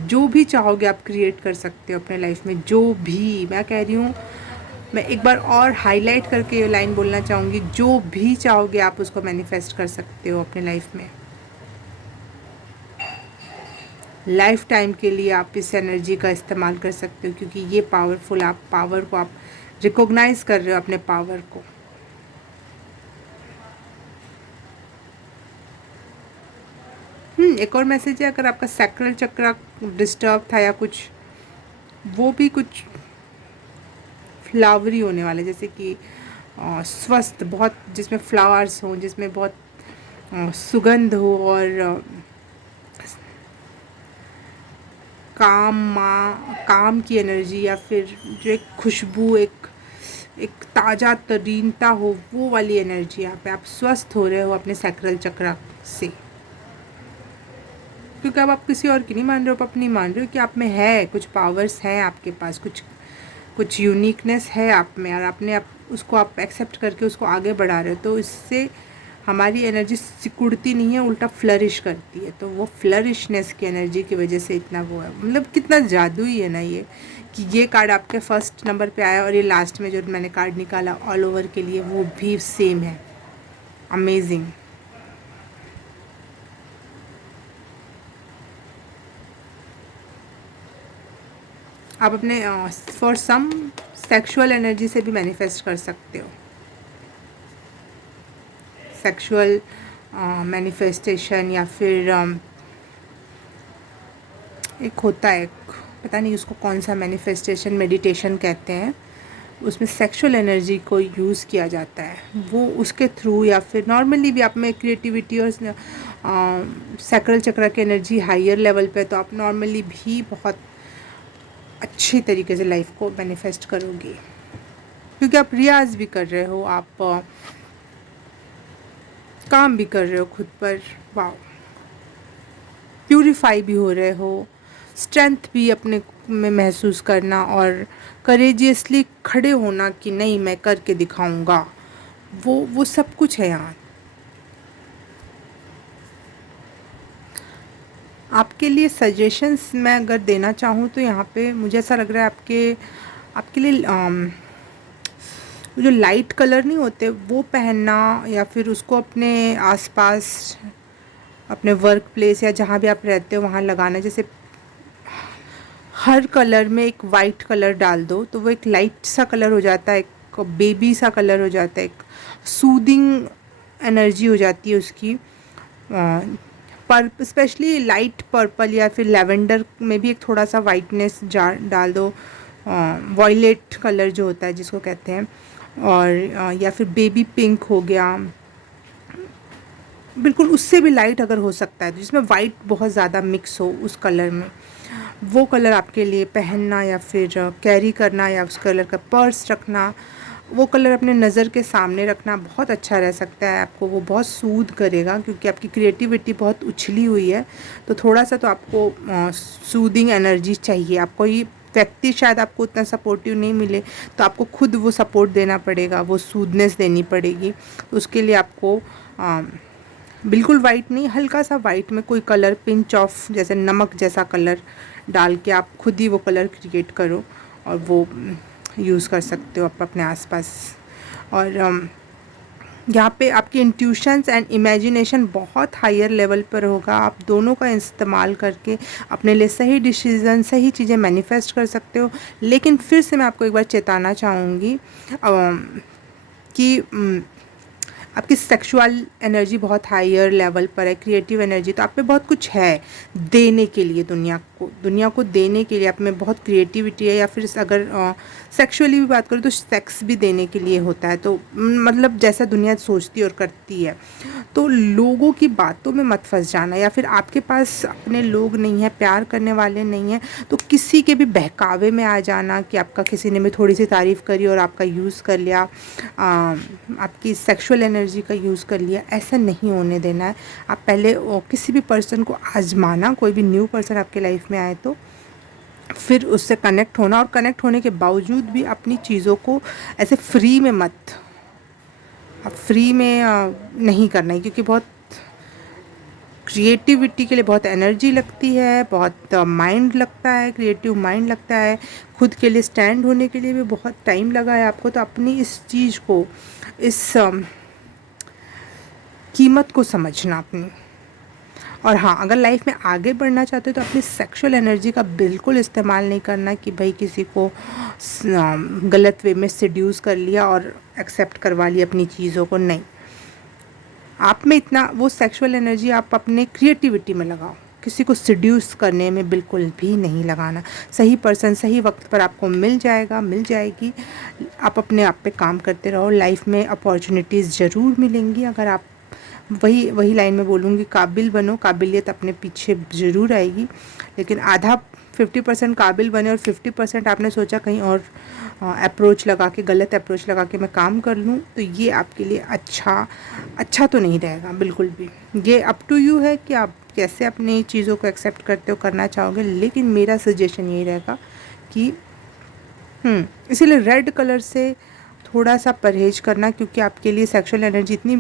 जो भी चाहोगे आप क्रिएट कर सकते हो अपने लाइफ में, जो भी। मैं कह रही हूँ, मैं एक बार और हाईलाइट करके ये लाइन बोलना चाहूँगी, जो भी चाहोगे आप उसको मैनिफेस्ट कर सकते हो अपने लाइफ में। लाइफ टाइम के लिए आप इस एनर्जी का इस्तेमाल कर सकते हो, क्योंकि ये पावरफुल, आप पावर को आप रिकॉग्नाइज कर रहे हो, अपने पावर को। एक और मैसेज है, अगर आपका सैक्रल चक्र डिस्टर्ब था या कुछ, वो भी कुछ फ्लावरी होने वाला है, जैसे कि स्वस्थ, बहुत जिसमें फ्लावर्स हों, जिसमें बहुत सुगंध हो, और काम की एनर्जी, या फिर जो एक खुशबू, एक एक ताज़ा तरीनता हो, वो वाली एनर्जी यहाँ पे। आप स्वस्थ हो रहे हो अपने सैक्रल चक्र से, क्योंकि अब आप किसी और की नहीं मान रहे हो, आप अपनी मान रहे हो कि आप में है कुछ पावर्स हैं, आपके पास कुछ कुछ यूनिकनेस है आप में, और आपने आप उसको आप एक्सेप्ट करके उसको आगे बढ़ा रहे हो। तो इससे हमारी एनर्जी सिकुड़ती नहीं है, उल्टा फ्लरिश करती है। तो वो फ्लरिशनेस की एनर्जी की वजह से इतना वो है, मतलब कितना जादुई है ना ये, कि ये कार्ड आपके फर्स्ट नंबर पे आया और ये लास्ट में जो मैंने कार्ड निकाला ऑल ओवर के लिए वो भी सेम है। अमेजिंग। आप अपने फॉर सम सेक्सुअल एनर्जी से भी मैनिफेस्ट कर सकते हो। सेक्सुअल मैनिफेस्टेशन, या फिर एक होता है, पता नहीं उसको कौन सा मैनिफेस्टेशन मेडिटेशन कहते हैं, उसमें सेक्सुअल एनर्जी को यूज़ किया जाता है, वो उसके थ्रू। या फिर नॉर्मली भी आप में क्रिएटिविटी और सैक्रल चक्र की एनर्जी हायर लेवल पे, तो आप नॉर्मली भी बहुत अच्छी तरीके से लाइफ को मैनिफेस्ट करोगे, क्योंकि आप रियाज भी कर रहे हो, आप काम भी कर रहे हो खुद पर, वाह, प्यूरिफाई भी हो रहे हो, स्ट्रेंथ भी अपने में महसूस करना, और करेजियसली खड़े होना कि नहीं मैं करके दिखाऊंगा, वो सब कुछ है यहाँ। आपके लिए सजेशंस मैं अगर देना चाहूँ तो यहाँ पे मुझे ऐसा लग रहा है आपके आपके लिए जो लाइट कलर नहीं होते वो पहनना, या फिर उसको अपने आसपास, अपने वर्क प्लेस या जहाँ भी आप रहते हो वहाँ लगाना। जैसे हर कलर में एक वाइट कलर डाल दो तो वो एक लाइट सा कलर हो जाता है, एक बेबी सा कलर हो जाता है, एक सूदिंग एनर्जी हो जाती है उसकी। पर स्पेशली लाइट पर्पल या फिर लेवेंडर में भी एक थोड़ा सा वाइटनेस डाल दो, वॉयलेट कलर जो होता है जिसको कहते हैं, और या फिर बेबी पिंक हो गया, बिल्कुल उससे भी लाइट अगर हो सकता है तो जिसमें वाइट बहुत ज़्यादा मिक्स हो उस कलर में, वो कलर आपके लिए पहनना या फिर कैरी करना, या उस कलर का पर्स रखना, वो कलर अपने नज़र के सामने रखना बहुत अच्छा रह सकता है। आपको वो बहुत सूद करेगा, क्योंकि आपकी क्रिएटिविटी बहुत उछली हुई है, तो थोड़ा सा तो आपको सूदिंग एनर्जी चाहिए। आपको ये व्यक्ति शायद आपको उतना सपोर्टिव नहीं मिले, तो आपको खुद वो सपोर्ट देना पड़ेगा, वो सूदनेस देनी पड़ेगी। तो उसके लिए आपको बिल्कुल वाइट नहीं, हल्का सा वाइट में कोई कलर, पिंच ऑफ जैसे नमक जैसा कलर डाल के आप खुद ही वो कलर क्रिएट करो, और वो यूज़ कर सकते हो आप अपने आसपास। और यहाँ पे आपकी इंट्यूशंस एंड इमेजिनेशन बहुत हायर लेवल पर होगा। आप दोनों का इस्तेमाल करके अपने लिए सही डिसीज़न, सही चीज़ें मैनिफेस्ट कर सकते हो। लेकिन फिर से मैं आपको एक बार चेताना चाहूँगी कि आपकी सेक्सुअल एनर्जी बहुत हायर लेवल पर है, क्रिएटिव एनर्जी, तो आप में बहुत कुछ है देने के लिए, दुनिया को देने के लिए आप में बहुत क्रिएटिविटी है। या फिर अगर सेक्सुअली भी बात करूँ तो सेक्स भी देने के लिए होता है। तो मतलब जैसा दुनिया सोचती और करती है, तो लोगों की बातों में मत फंस जाना, या फिर आपके पास अपने लोग नहीं हैं, प्यार करने वाले नहीं हैं, तो किसी के भी बहकावे में आ जाना कि आपका किसी ने भी थोड़ी सी तारीफ़ करी और आपका यूज़ कर लिया, आपकी सेक्सुअल एनर्जी का यूज़ कर लिया, ऐसा नहीं होने देना है। आप पहले किसी भी पर्सन को आजमाना, कोई भी न्यू पर्सन आपके लाइफ में आए तो फिर उससे कनेक्ट होना, और कनेक्ट होने के बावजूद भी अपनी चीज़ों को ऐसे फ्री में मत, अब फ्री में नहीं करना है, क्योंकि बहुत क्रिएटिविटी के लिए बहुत एनर्जी लगती है, बहुत माइंड लगता है, क्रिएटिव माइंड लगता है, खुद के लिए स्टैंड होने के लिए भी बहुत टाइम लगा है आपको। तो अपनी इस चीज़ को, इस कीमत को समझना अपनी। और हाँ, अगर लाइफ में आगे बढ़ना चाहते हो तो अपनी सेक्सुअल एनर्जी का बिल्कुल इस्तेमाल नहीं करना कि भाई किसी को गलत वे में सेड्यूस कर लिया और एक्सेप्ट करवा लिया अपनी चीज़ों को। नहीं, आप में इतना वो सेक्सुअल एनर्जी आप अपने क्रिएटिविटी में लगाओ, किसी को सेड्यूस करने में बिल्कुल भी नहीं लगाना। सही पर्सन सही वक्त पर आपको मिल जाएगा, मिल जाएगी। आप अपने आप पे काम करते रहो, लाइफ में अपॉर्चुनिटीज़ ज़रूर मिलेंगी। अगर आप वही लाइन में बोलूँगी, काबिल बनो, काबिलियत अपने पीछे ज़रूर आएगी। लेकिन आधा 50% काबिल बने और 50% आपने सोचा कहीं और अप्रोच लगा के, गलत अप्रोच लगा के मैं काम कर लूँ, तो ये आपके लिए अच्छा तो नहीं रहेगा बिल्कुल भी। ये अप टू यू है कि आप कैसे अपनी चीज़ों को एक्सेप्ट करते हो, करना चाहोगे, लेकिन मेरा सजेशन यही रहेगा कि इसीलिए रेड कलर से थोड़ा सा परहेज करना, क्योंकि आपके लिए सेक्सुअल एनर्जी इतनी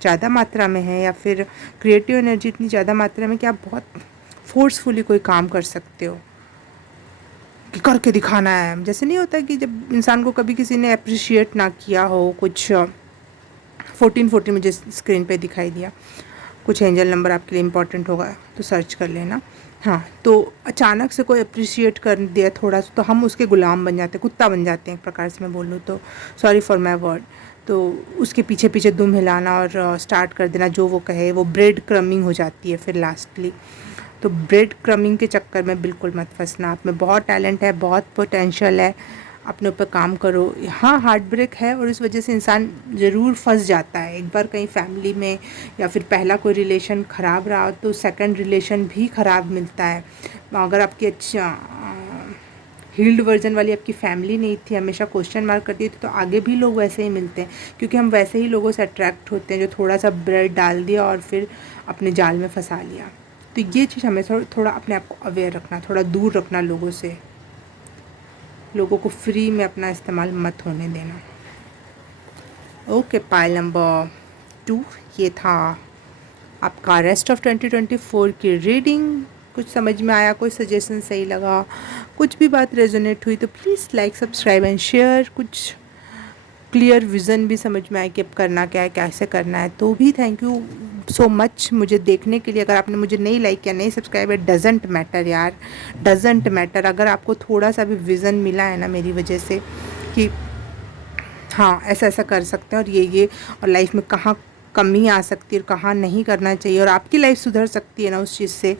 ज़्यादा मात्रा में है, या फिर क्रिएटिव एनर्जी इतनी ज़्यादा मात्रा में कि आप बहुत फोर्सफुली कोई काम कर सकते हो कि करके दिखाना है। जैसे नहीं होता कि जब इंसान को कभी किसी ने अप्रिशिएट ना किया हो, कुछ 1414 मुझे स्क्रीन पे दिखाई दिया, कुछ एंजल नंबर आपके लिए इम्पॉर्टेंट होगा तो सर्च कर लेना। हाँ, तो अचानक से कोई अप्रिशिएट कर दिया थोड़ा सा, तो हम उसके गुलाम बन जाते हैं, कुत्ता बन जाते हैं एक प्रकार से मैं बोलूँ तो, सॉरी फॉर माई वर्ड। तो उसके पीछे पीछे दुम हिलाना और स्टार्ट कर देना, जो वो कहे, वो ब्रेड क्रमिंग हो जाती है फिर लास्टली। तो ब्रेड क्रमिंग के चक्कर में बिल्कुल मत फंसना। आप में बहुत टैलेंट है, बहुत पोटेंशियल है, अपने ऊपर काम करो। हाँ, हार्ट ब्रेक है और इस वजह से इंसान ज़रूर फंस जाता है। एक बार कहीं फैमिली में या फिर पहला कोई रिलेशन ख़राब रहा तो सेकंड रिलेशन भी ख़राब मिलता है। अगर आपकी अच्छा हील्ड वर्जन वाली आपकी फैमिली नहीं थी, हमेशा क्वेश्चन मार्क करती थी, तो आगे भी लोग वैसे ही मिलते हैं, क्योंकि हम वैसे ही लोगों से अट्रैक्ट होते हैं जो थोड़ा सा ब्रेड डाल दिया और फिर अपने जाल में फंसा लिया। तो ये चीज़ हमें थोड़ा अपने आप को अवेयर रखना, थोड़ा दूर रखना लोगों से, लोगों को फ्री में अपना इस्तेमाल मत होने देना। ओके, पाइल नंबर 2 ये था आपका रेस्ट ऑफ 2024 की रीडिंग। कुछ समझ में आया, कोई सजेशन सही लगा, कुछ भी बात रेजोनेट हुई तो please like, subscribe and share. कुछ क्लियर विज़न भी समझ में आए कि अब करना क्या है, कैसे करना है, तो भी थैंक यू सो मच मुझे देखने के लिए। अगर आपने मुझे नहीं लाइक किया, नहीं सब्सक्राइब, इट डजेंट मैटर यार, डजेंट मैटर। अगर आपको थोड़ा सा भी विज़न मिला है ना मेरी वजह से कि हाँ ऐसा ऐसा कर सकते हैं और ये और लाइफ में कहाँ कमी आ सकती है और कहाँ नहीं करना चाहिए, और आपकी लाइफ सुधर सकती है ना उस चीज़ से,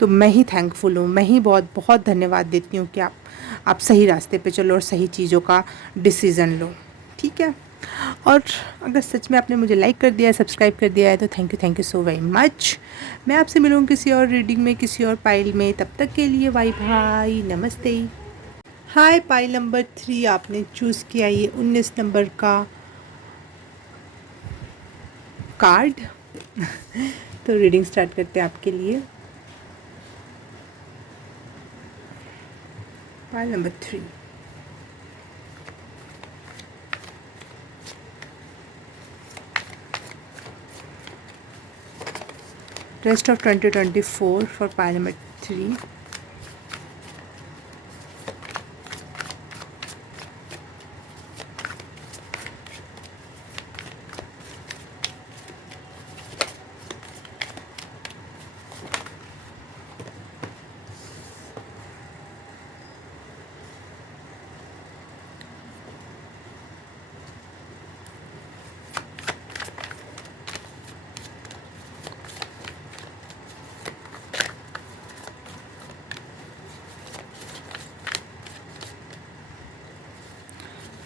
तो मैं ही थैंकफुल हूँ, मैं ही बहुत बहुत धन्यवाद देती हूँ कि आप सही रास्ते पे चलो और सही चीज़ों का डिसीज़न लो, ठीक है। और अगर सच में आपने मुझे लाइक कर दिया है, सब्सक्राइब कर दिया है, तो thank you so very much. मैं आपसे मिलूँगी किसी और रीडिंग में, किसी और पाइल में। तब तक के लिए बाय बाय, नमस्ते। हाय, पाइल नंबर 3 आपने चूज़ किया ये 19 नंबर का कार्ड। तो रीडिंग स्टार्ट करते हैं आपके लिए। Pile number 3, rest of 2024 for pile number 3।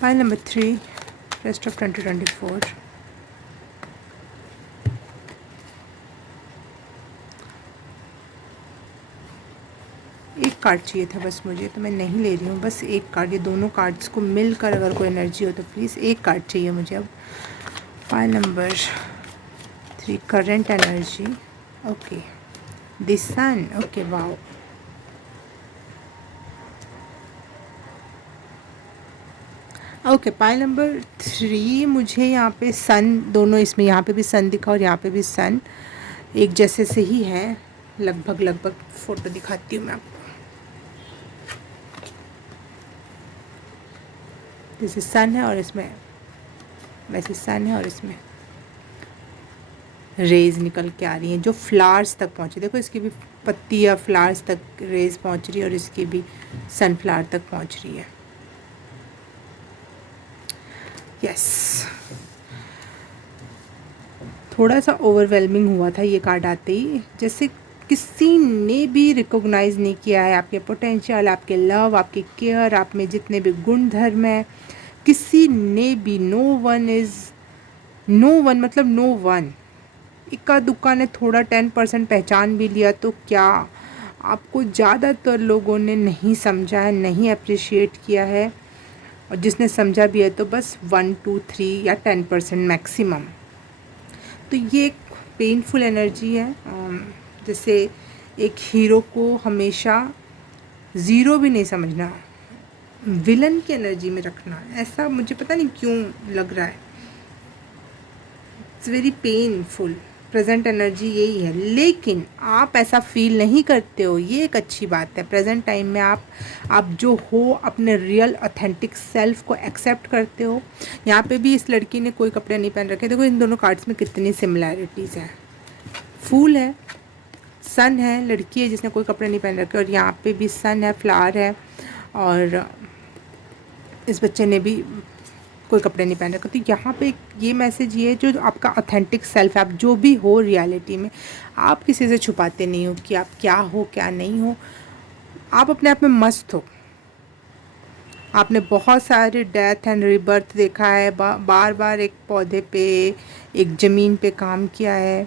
Pile number 3, rest of 2024. एक कार्ड चाहिए था बस मुझे, तो मैं नहीं ले रही हूँ, बस एक कार्ड। ये दोनों कार्ड्स को मिलकर अगर कोई एनर्जी हो तो प्लीज़ एक कार्ड चाहिए मुझे अब। Pile number 3, current energy. Okay, the sun. Okay, wow. Okay, pile number 3 मुझे यहाँ पे सन, दोनों इसमें, यहाँ पे भी सन दिखा और यहाँ पे भी सन एक जैसे से ही है, लगभग फ़ोटो दिखाती हूँ मैं आपको। जैसे सन है और इसमें वैसे सन है और इसमें रेज निकल के आ रही हैं जो फ्लावर्स तक पहुँची। देखो इसकी भी पत्ती या फ्लावर्स तक रेज पहुँच रही है और इसकी भी सनफ्लावर तक पहुँच रही है। यस, थोड़ा सा ओवरवेलमिंग हुआ था ये कार्ड आते ही, जैसे किसी ने भी रिकॉग्नाइज़ नहीं किया है आपके पोटेंशियल, आपके लव, आपके केयर, आप में जितने भी गुण धर्म है, किसी ने भी। No one is, no one मतलब नो वन। इक्का दुक्का ने थोड़ा 10% पहचान भी लिया तो क्या, आपको ज़्यादातर लोगों ने नहीं समझा है, नहीं अप्रिशिएट किया है, और जिसने समझा भी है तो बस 1 2 3 या 10% मैक्सिमम। तो ये एक पेनफुल एनर्जी है। जैसे एक हीरो को हमेशा ज़ीरो भी नहीं समझना, विलन की एनर्जी में रखना, ऐसा मुझे पता नहीं क्यों लग रहा है। It's very painful. Present energy यही है, लेकिन आप ऐसा फील नहीं करते हो, ये एक अच्छी बात है। प्रेजेंट टाइम में आप जो हो अपने रियल ऑथेंटिक सेल्फ को एक्सेप्ट करते हो। यहाँ पे भी इस लड़की ने कोई कपड़े नहीं पहन रखे, देखो इन दोनों कार्ड्स में कितनी सिमिलैरिटीज़ है। फूल है, सन है, लड़की है जिसने कोई कपड़े नहीं पहन रखे, और यहाँ पे भी सन है, फ्लावर है, और इस बच्चे ने भी कोई कपड़े नहीं पहन रखे। तो यहाँ पे ये मैसेज ये है, जो आपका ऑथेंटिक सेल्फ है, आप जो भी हो रियलिटी में, आप किसी से छुपाते नहीं हो कि आप क्या हो क्या नहीं हो। आप अपने आप में मस्त हो। आपने बहुत सारे डेथ एंड रीबर्थ देखा है, बार बार एक पौधे पे, एक ज़मीन पे काम किया है,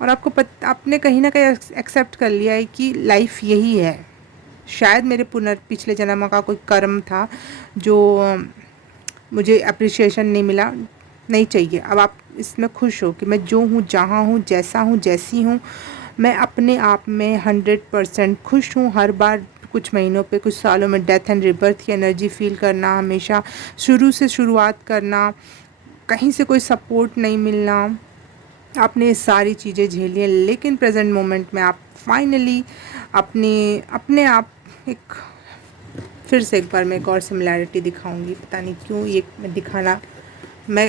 और आपने कहीं ना कहीं एक्सेप्ट कर लिया है कि लाइफ यही है। शायद मेरे पिछले जन्म का कोई कर्म था जो मुझे अप्रिशिएशन नहीं मिला, नहीं चाहिए। अब आप इसमें खुश हो कि मैं जो हूँ, जहाँ हूँ, जैसा हूँ, जैसी हूँ, मैं अपने आप में 100% खुश हूँ। हर बार कुछ महीनों पे, कुछ सालों में डेथ एंड रिबर्थ की एनर्जी फील करना, हमेशा शुरू से शुरुआत करना, कहीं से कोई सपोर्ट नहीं मिलना, आपने ये सारी चीज़ें झेली हैं, लेकिन प्रेजेंट मोमेंट में आप फाइनली अपने आप एक, फिर से एक बार मैं एक और सिमिलैरिटी दिखाऊंगी। पता नहीं क्यों ये मैं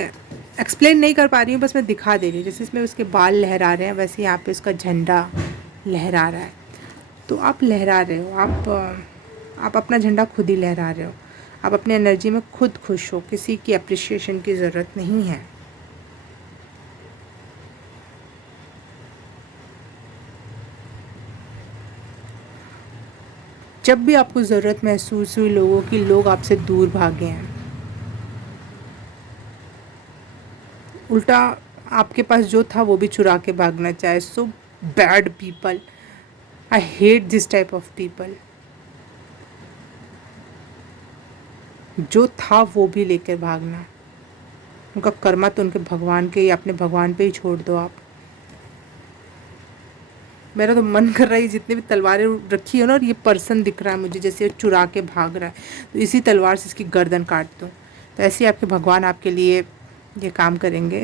एक्सप्लेन नहीं कर पा रही हूँ, बस मैं दिखा दे रही हूँ। जैसे इसमें उसके बाल लहरा रहे हैं, वैसे यहाँ पे उसका झंडा लहरा रहा है। तो आप लहरा रहे हो, आप अपना झंडा खुद ही लहरा रहे हो। आप अपनी एनर्जी में खुद खुश हो, किसी की अप्रिशिएशन की ज़रूरत नहीं है। जब भी आपको ज़रूरत महसूस हुई लोगों की, लोग आपसे दूर भागे हैं, उल्टा आपके पास जो था वो भी चुरा के भागना चाहे। So bad people, I hate this type of people. जो था वो भी लेकर भागना, उनका कर्मा तो उनके भगवान के ही, अपने भगवान पे ही छोड़ दो आप। मेरा तो मन कर रहा है जितनी भी तलवारें रखी है ना, और ये पर्सन दिख रहा है मुझे जैसे ये चुरा के भाग रहा है, तो इसी तलवार से इसकी गर्दन काट दूँ। तो ऐसे ही आपके भगवान आपके लिए ये काम करेंगे।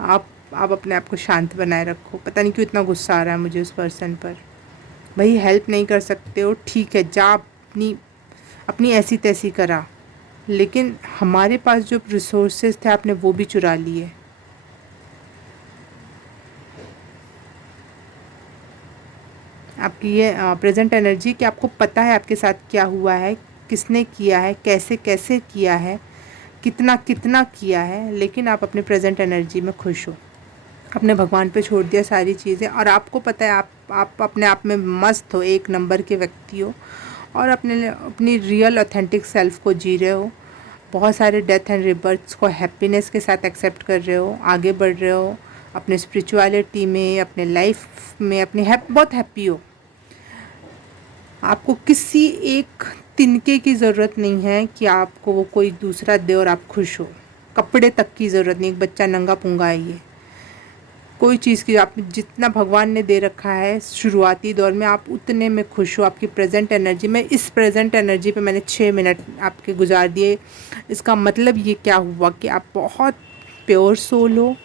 आप अपने आप को शांत बनाए रखो। पता नहीं क्यों इतना गुस्सा आ रहा है मुझे उस पर्सन पर। भाई हेल्प नहीं कर सकते हो, ठीक है, जा अपनी अपनी ऐसी तैसी करा, लेकिन हमारे पास जो रिसोर्सेज थे आपने वो भी चुरा लिए। आपकी ये प्रेजेंट एनर्जी कि आपको पता है आपके साथ क्या हुआ है, किसने किया है, कैसे कैसे किया है, कितना कितना किया है, लेकिन आप अपने प्रेजेंट एनर्जी में खुश हो। अपने भगवान पे छोड़ दिया सारी चीज़ें, और आपको पता है आप अपने आप में मस्त हो, एक नंबर के व्यक्ति हो, और अपनी रियल ऑथेंटिक सेल्फ को जी रहे हो। बहुत सारे डेथ एंड रिबर्थ्स को हैप्पीनेस के साथ एक्सेप्ट कर रहे हो, आगे बढ़ रहे हो अपने स्पिरिचुअलिटी में, अपने लाइफ में, बहुत हैप्पी हो। आपको किसी एक तिनके की ज़रूरत नहीं है कि आपको वो कोई दूसरा दे और आप खुश हो। कपड़े तक की ज़रूरत नहीं, एक बच्चा नंगा पुंगा है, ये कोई चीज़ की आप जितना भगवान ने दे रखा है शुरुआती दौर में, आप उतने में खुश हो। आपकी प्रेजेंट एनर्जी में, इस प्रेजेंट एनर्जी पे मैंने 6 मिनट आपके गुजार दिए। इसका मतलब ये क्या हुआ कि आप बहुत प्योर सोल हो,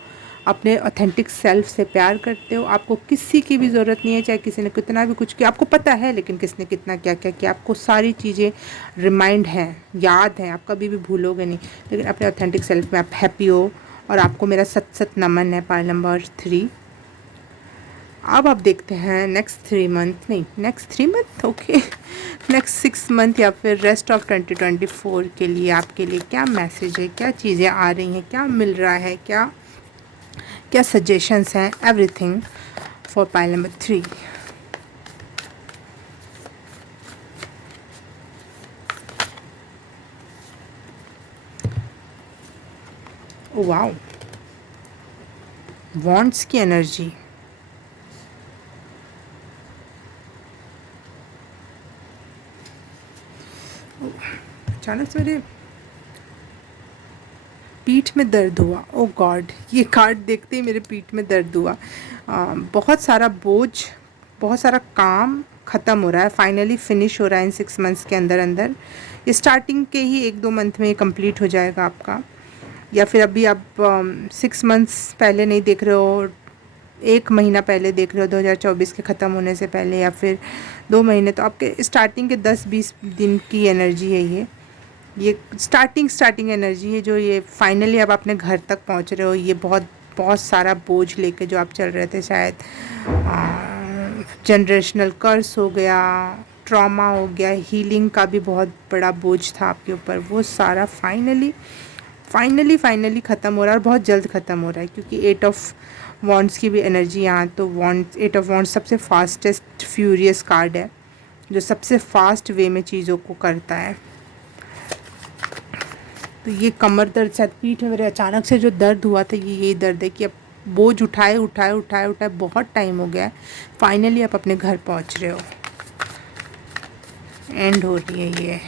अपने ऑथेंटिक सेल्फ से प्यार करते हो। आपको किसी की भी ज़रूरत नहीं है, चाहे किसी ने कितना भी कुछ किया, आपको पता है, लेकिन किसने कितना क्या क्या किया आपको सारी चीज़ें रिमाइंड हैं, याद हैं, आप कभी भी भूलोगे नहीं। लेकिन अपने ऑथेंटिक सेल्फ में आप हैप्पी हो, और आपको मेरा सत सत नमन है। Pile number 3। अब आप देखते हैं नेक्स्ट 3 मंथ, नहीं next 3 month, okay, next 6 month या फिर रेस्ट ऑफ 2024 के लिए आपके लिए क्या मैसेज है, क्या चीज़ें आ रही हैं, क्या मिल रहा है, क्या क्या सजेशंस हैं, everything for pile number 3। Wow, wands की एनर्जी, अचानक से मेरे पीठ में दर्द हुआ। ओ गॉड, ये कार्ड देखते ही मेरे पीठ में दर्द हुआ। बहुत सारा बोझ, बहुत सारा काम ख़त्म हो रहा है, फाइनली फिनिश हो रहा है इन 6 मंथ्स के अंदर अंदर। ये स्टार्टिंग के ही 1-2 मंथ में कंप्लीट हो जाएगा आपका, या फिर अभी आप 6 मंथ्स पहले नहीं देख रहे हो, 1 महीना पहले देख रहे हो 2024 के ख़त्म होने से पहले, या फिर 2 महीने, तो आपके स्टार्टिंग के 10-20 दिन की एनर्जी है ये स्टार्टिंग एनर्जी है, जो ये फाइनली अब अपने घर तक पहुंच रहे हो। ये बहुत बहुत सारा बोझ लेके जो आप चल रहे थे, शायद जनरेशनल कर्स हो गया, ट्रॉमा हो गया, हीलिंग का भी बहुत बड़ा बोझ था आपके ऊपर, वो सारा फाइनली ख़त्म हो रहा है, और बहुत जल्द ख़त्म हो रहा है, क्योंकि 8 ऑफ वॉन्ड्स की भी एनर्जी यहाँ, तो 8 ऑफ वॉन्ड्स सबसे फास्टेस्ट फ्यूरियस कार्ड है, जो सबसे फास्ट वे में चीज़ों को करता है। तो ये कमर दर्द, शायद पीठ में मेरे अचानक से जो दर्द हुआ था, ये यही दर्द है कि अब बोझ उठाए बहुत टाइम हो गया है, फाइनली आप अपने घर पहुंच रहे हो। एंड हो रही है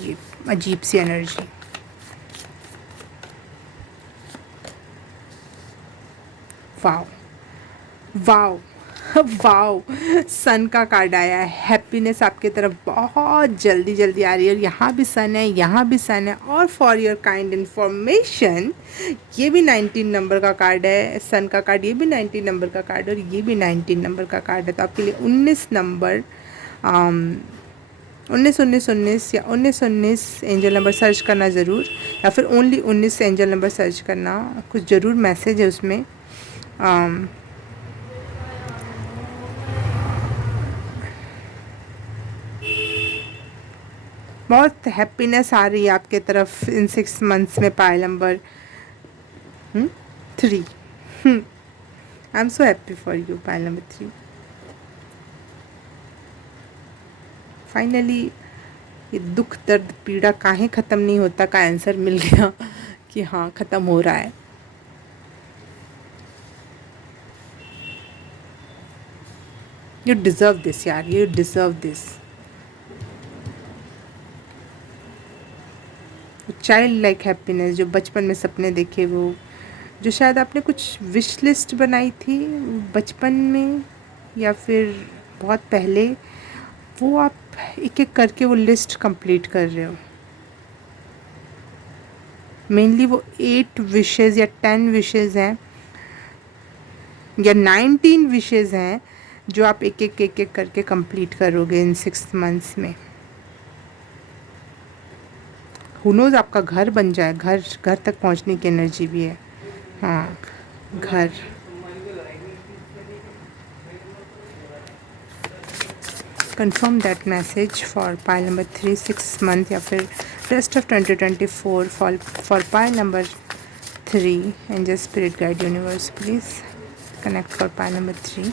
ये अजीब सी एनर्जी। वाओ वाओ वाओ, सन का कार्ड आया है। हैप्पीनेस आपके तरफ बहुत जल्दी आ रही है, और यहाँ भी सन है, यहाँ भी सन है। और फॉर योर काइंड इन्फॉर्मेशन, ये भी 19 नंबर का कार्ड है, सन का कार्ड, ये भी 19 नंबर का कार्ड, और ये भी 19 नंबर का कार्ड है। तो आपके लिए 19 नंबर, 19 या 19 एंजल नंबर सर्च करना ज़रूर, या फिर ओनली 19 एंजल नंबर सर्च करना, कुछ ज़रूर मैसेज है उसमें। बहुत हैप्पीनेस आ रही है आपके तरफ इन 6 मंथ्स में। पायल number 3, I am so happy for you Payal number 3। Finally ये दुख दर्द पीड़ा काहे ख़त्म नहीं होता का आंसर मिल गया कि हाँ ख़त्म हो रहा है। यू डिज़र्व दिस यार, you deserve this. Child like happiness, जो बचपन में सपने देखे, वो जो शायद आपने कुछ विश लिस्ट बनाई थी बचपन में या फिर बहुत पहले, वो आप एक एक करके वो लिस्ट कंप्लीट कर रहे हो। मेनली वो 8 विशेज़ या 10 विशेज़ हैं या 19 विशेज़ हैं, जो आप एक एक करके कंप्लीट करोगे इन 6 मंथ्स में। हु नोज़ आपका घर बन जाए, घर तक पहुंचने की एनर्जी भी है। हाँ, घर। Confirm that message for pile number 3 6 month या फिर rest of 2024 for pile number 3। Angel spirit guide universe please connect for pile number 3।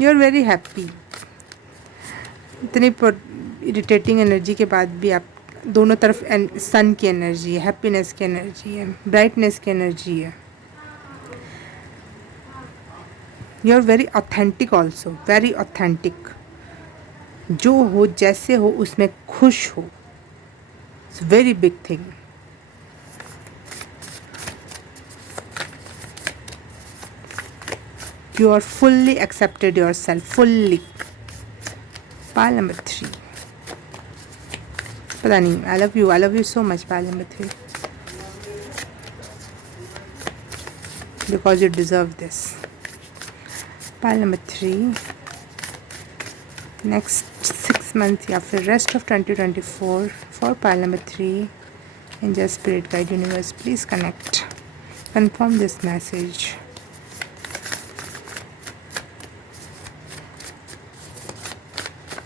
You are very happy. इतनी इरिटेटिंग एनर्जी के बाद भी आप दोनों तरफ सन की एनर्जी है, हैप्पीनेस की एनर्जी है, ब्राइटनेस की एनर्जी है। You are very authentic also, very authentic. जो हो जैसे हो उसमें खुश हो, it's very big thing. You are fully accepted yourself, fully. Pile number 3, पता नहीं, I love you so much pile number 3, because you deserve this. Pile number 3, next 6 month या फिर rest of 2024 for pile number 3। Angel spirit guide universe please connect, confirm this message.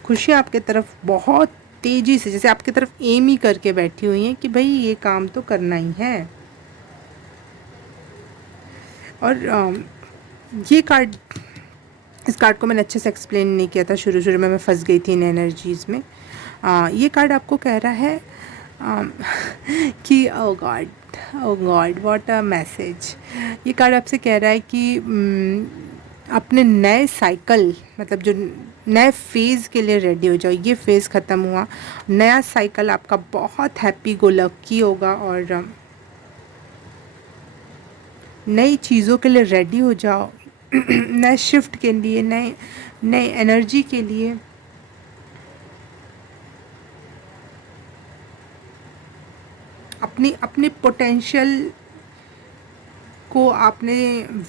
खुशी आपके तरफ बहुत तेज़ी से, जैसे आपकी तरफ एम ही करके बैठी हुई हैं कि भाई ये काम तो करना ही है। और ये कार्ड, इस कार्ड को मैंने अच्छे से एक्सप्लेन नहीं किया था, शुरू में मैं फंस गई थी इन एनर्जीज़ में। ये कार्ड आपको कह रहा है कि ओ गॉड व्हाट अ मैसेज। ये कार्ड आपसे कह रहा है कि अपने नए साइकिल, मतलब जो नए फेज़ के लिए रेडी हो जाओ। ये फेज़ ख़त्म हुआ, नया साइकिल आपका बहुत हैप्पी गो लकी होगा और नई चीज़ों के लिए रेडी हो जाओ। नए शिफ्ट के लिए, नए नए एनर्जी के लिए। अपनी अपने पोटेंशियल को आपने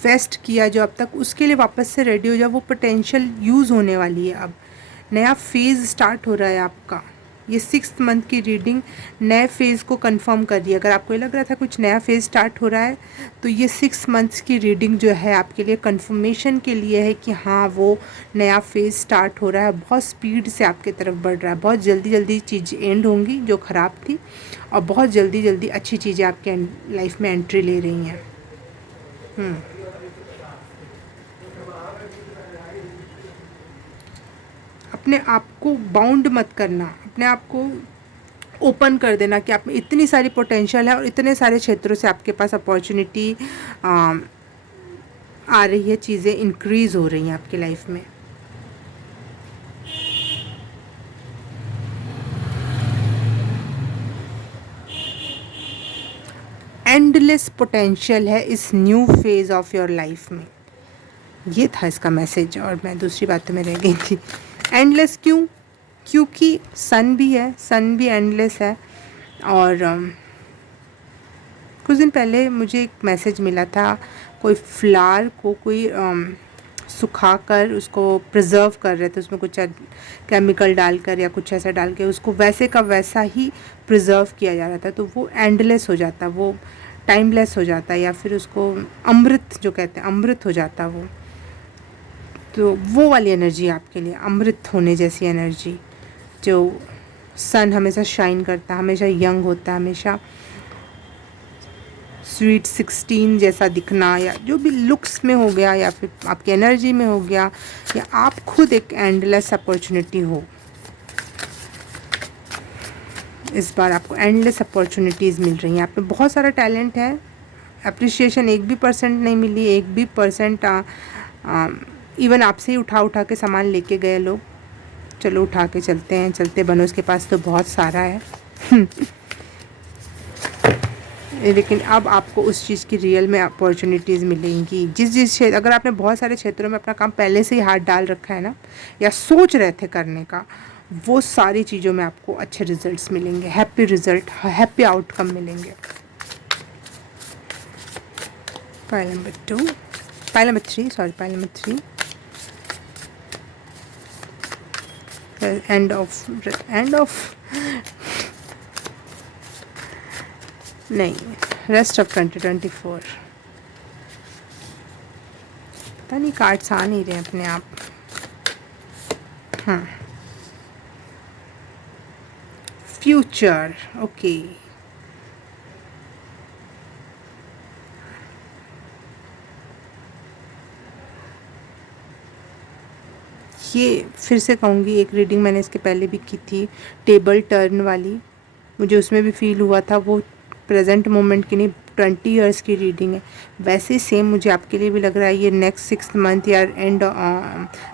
वेस्ट किया जो अब तक, उसके लिए वापस से रेडी हो जाओ। वो पोटेंशियल यूज़ होने वाली है अब। नया फेज़ स्टार्ट हो रहा है आपका। ये 6th मंथ की रीडिंग नए फेज़ को कंफर्म कर रही है। अगर आपको ये लग रहा था कुछ नया फेज़ स्टार्ट हो रहा है, तो ये 6 मंथ्स की रीडिंग जो है आपके लिए कंफर्मेशन के लिए है कि हाँ, वो नया फेज़ स्टार्ट हो रहा है। बहुत स्पीड से आपके तरफ बढ़ रहा है। बहुत जल्दी जल्दी चीज़ एंड होंगी जो ख़राब थी, और बहुत जल्दी जल्दी अच्छी चीज़ें आपके लाइफ में एंट्री ले रही हैं। अपने आप को बाउंड मत करना, अपने आप को ओपन कर देना कि आप में इतनी सारी पोटेंशियल है और इतने सारे क्षेत्रों से आपके पास अपॉर्चुनिटी आ रही है, चीज़ें इंक्रीज़ हो रही हैं आपकी लाइफ में। एंडलेस पोटेंशियल है इस new phase of your life में। ये था इसका मैसेज, और मैं दूसरी बातों में रह गई थी। एंडलेस क्यों? क्योंकि सन भी है, सन भी एंडलेस है। और कुछ दिन पहले मुझे एक मैसेज मिला था, कोई फ्लावर को कोई सुखा कर उसको प्रिजर्व कर रहे थे, उसमें कुछ केमिकल डालकर या कुछ ऐसा डाल के उसको वैसे का वैसा ही प्रिजर्व किया जा रहा था। तो वो एंडलेस हो जाता, वो टाइमलेस हो जाता, या फिर उसको अमृत जो कहते हैं, अमृत हो जाता वो। तो वो वाली एनर्जी आपके लिए, अमृत होने जैसी एनर्जी। जो सन हमेशा शाइन करता है, हमेशा यंग होता है, हमेशा स्वीट 16 जैसा दिखना, या जो भी लुक्स में हो गया, या फिर आपकी एनर्जी में हो गया, या आप खुद एक एंडलेस अपॉर्चुनिटी हो। इस बार आपको एंडलेस अपॉर्चुनिटीज़ मिल रही हैं। आप में बहुत सारा टैलेंट है, अप्रिशिएशन 1% नहीं मिली, 1% इवन आपसे ही उठा उठा के सामान लेके गए लोग। चलो उठा के चलते हैं, चलते बनो, उसके पास तो बहुत सारा है। लेकिन अब आपको उस चीज़ की रियल में अपॉर्चुनिटीज़ मिलेंगी। जिस क्षेत्र, अगर आपने बहुत सारे क्षेत्रों में अपना काम पहले से ही हाथ डाल रखा है ना, या सोच रहे थे करने का, वो सारी चीज़ों में आपको अच्छे रिजल्ट्स मिलेंगे, हैप्पी रिजल्ट, हैप्पी आउटकम मिलेंगे। Pile number 2, pile number 3, sorry, pile number 3। End of नहीं, रेस्ट ऑफ 2024। पता नहीं कार्ड्स आ नहीं रहे अपने आप। हाँ, फ्यूचर, ओके। ये फिर से कहूँगी, एक रीडिंग मैंने इसके पहले भी की थी, टेबल टर्न वाली। मुझे उसमें भी फील हुआ था, वो प्रेजेंट मोमेंट की नहीं, 20 ईयर्स की रीडिंग है। वैसे ही सेम मुझे आपके लिए भी लग रहा है, ये नेक्स्ट 6th मंथ या एंड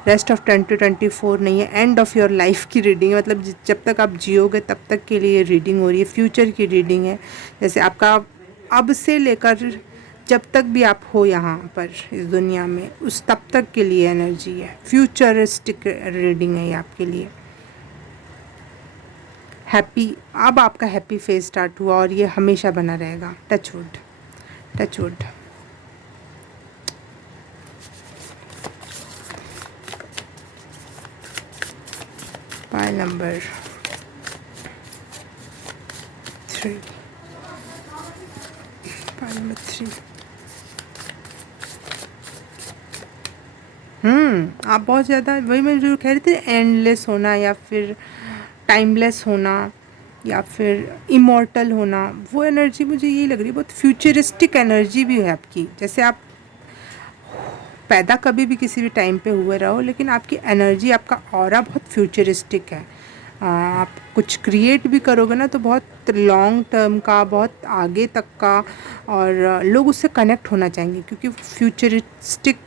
रेस्ट ऑफ 2024 नहीं है, एंड ऑफ योर लाइफ की रीडिंग है। मतलब जब तक आप जियोगे तब तक के लिए रीडिंग हो रही है, फ्यूचर की रीडिंग है। जैसे आपका अब से लेकर जब तक भी आप हो यहाँ पर इस दुनिया में, उस तब तक के लिए एनर्जी है, फ्यूचरिस्टिक रीडिंग है ये आपके लिए। हैप्पी, अब आपका हैप्पी फेज स्टार्ट हुआ और ये हमेशा बना रहेगा। Touch wood, touch wood. Pile number 3, pile number 3। आप बहुत ज़्यादा, वही मैं जो कह रही थी, एंडलेस होना या फिर टाइमलेस होना या फिर इमॉर्टल होना, वो एनर्जी मुझे यही लग रही है। बहुत फ्यूचरिस्टिक एनर्जी भी है आपकी। जैसे आप पैदा कभी भी किसी भी टाइम पे हुए रहो, लेकिन आपकी एनर्जी, आपका ऑरा बहुत फ्यूचरिस्टिक है। आप कुछ क्रिएट भी करोगे ना तो बहुत लॉन्ग टर्म का, बहुत आगे तक का, और लोग उससे कनेक्ट होना चाहेंगे क्योंकि फ्यूचरिस्टिक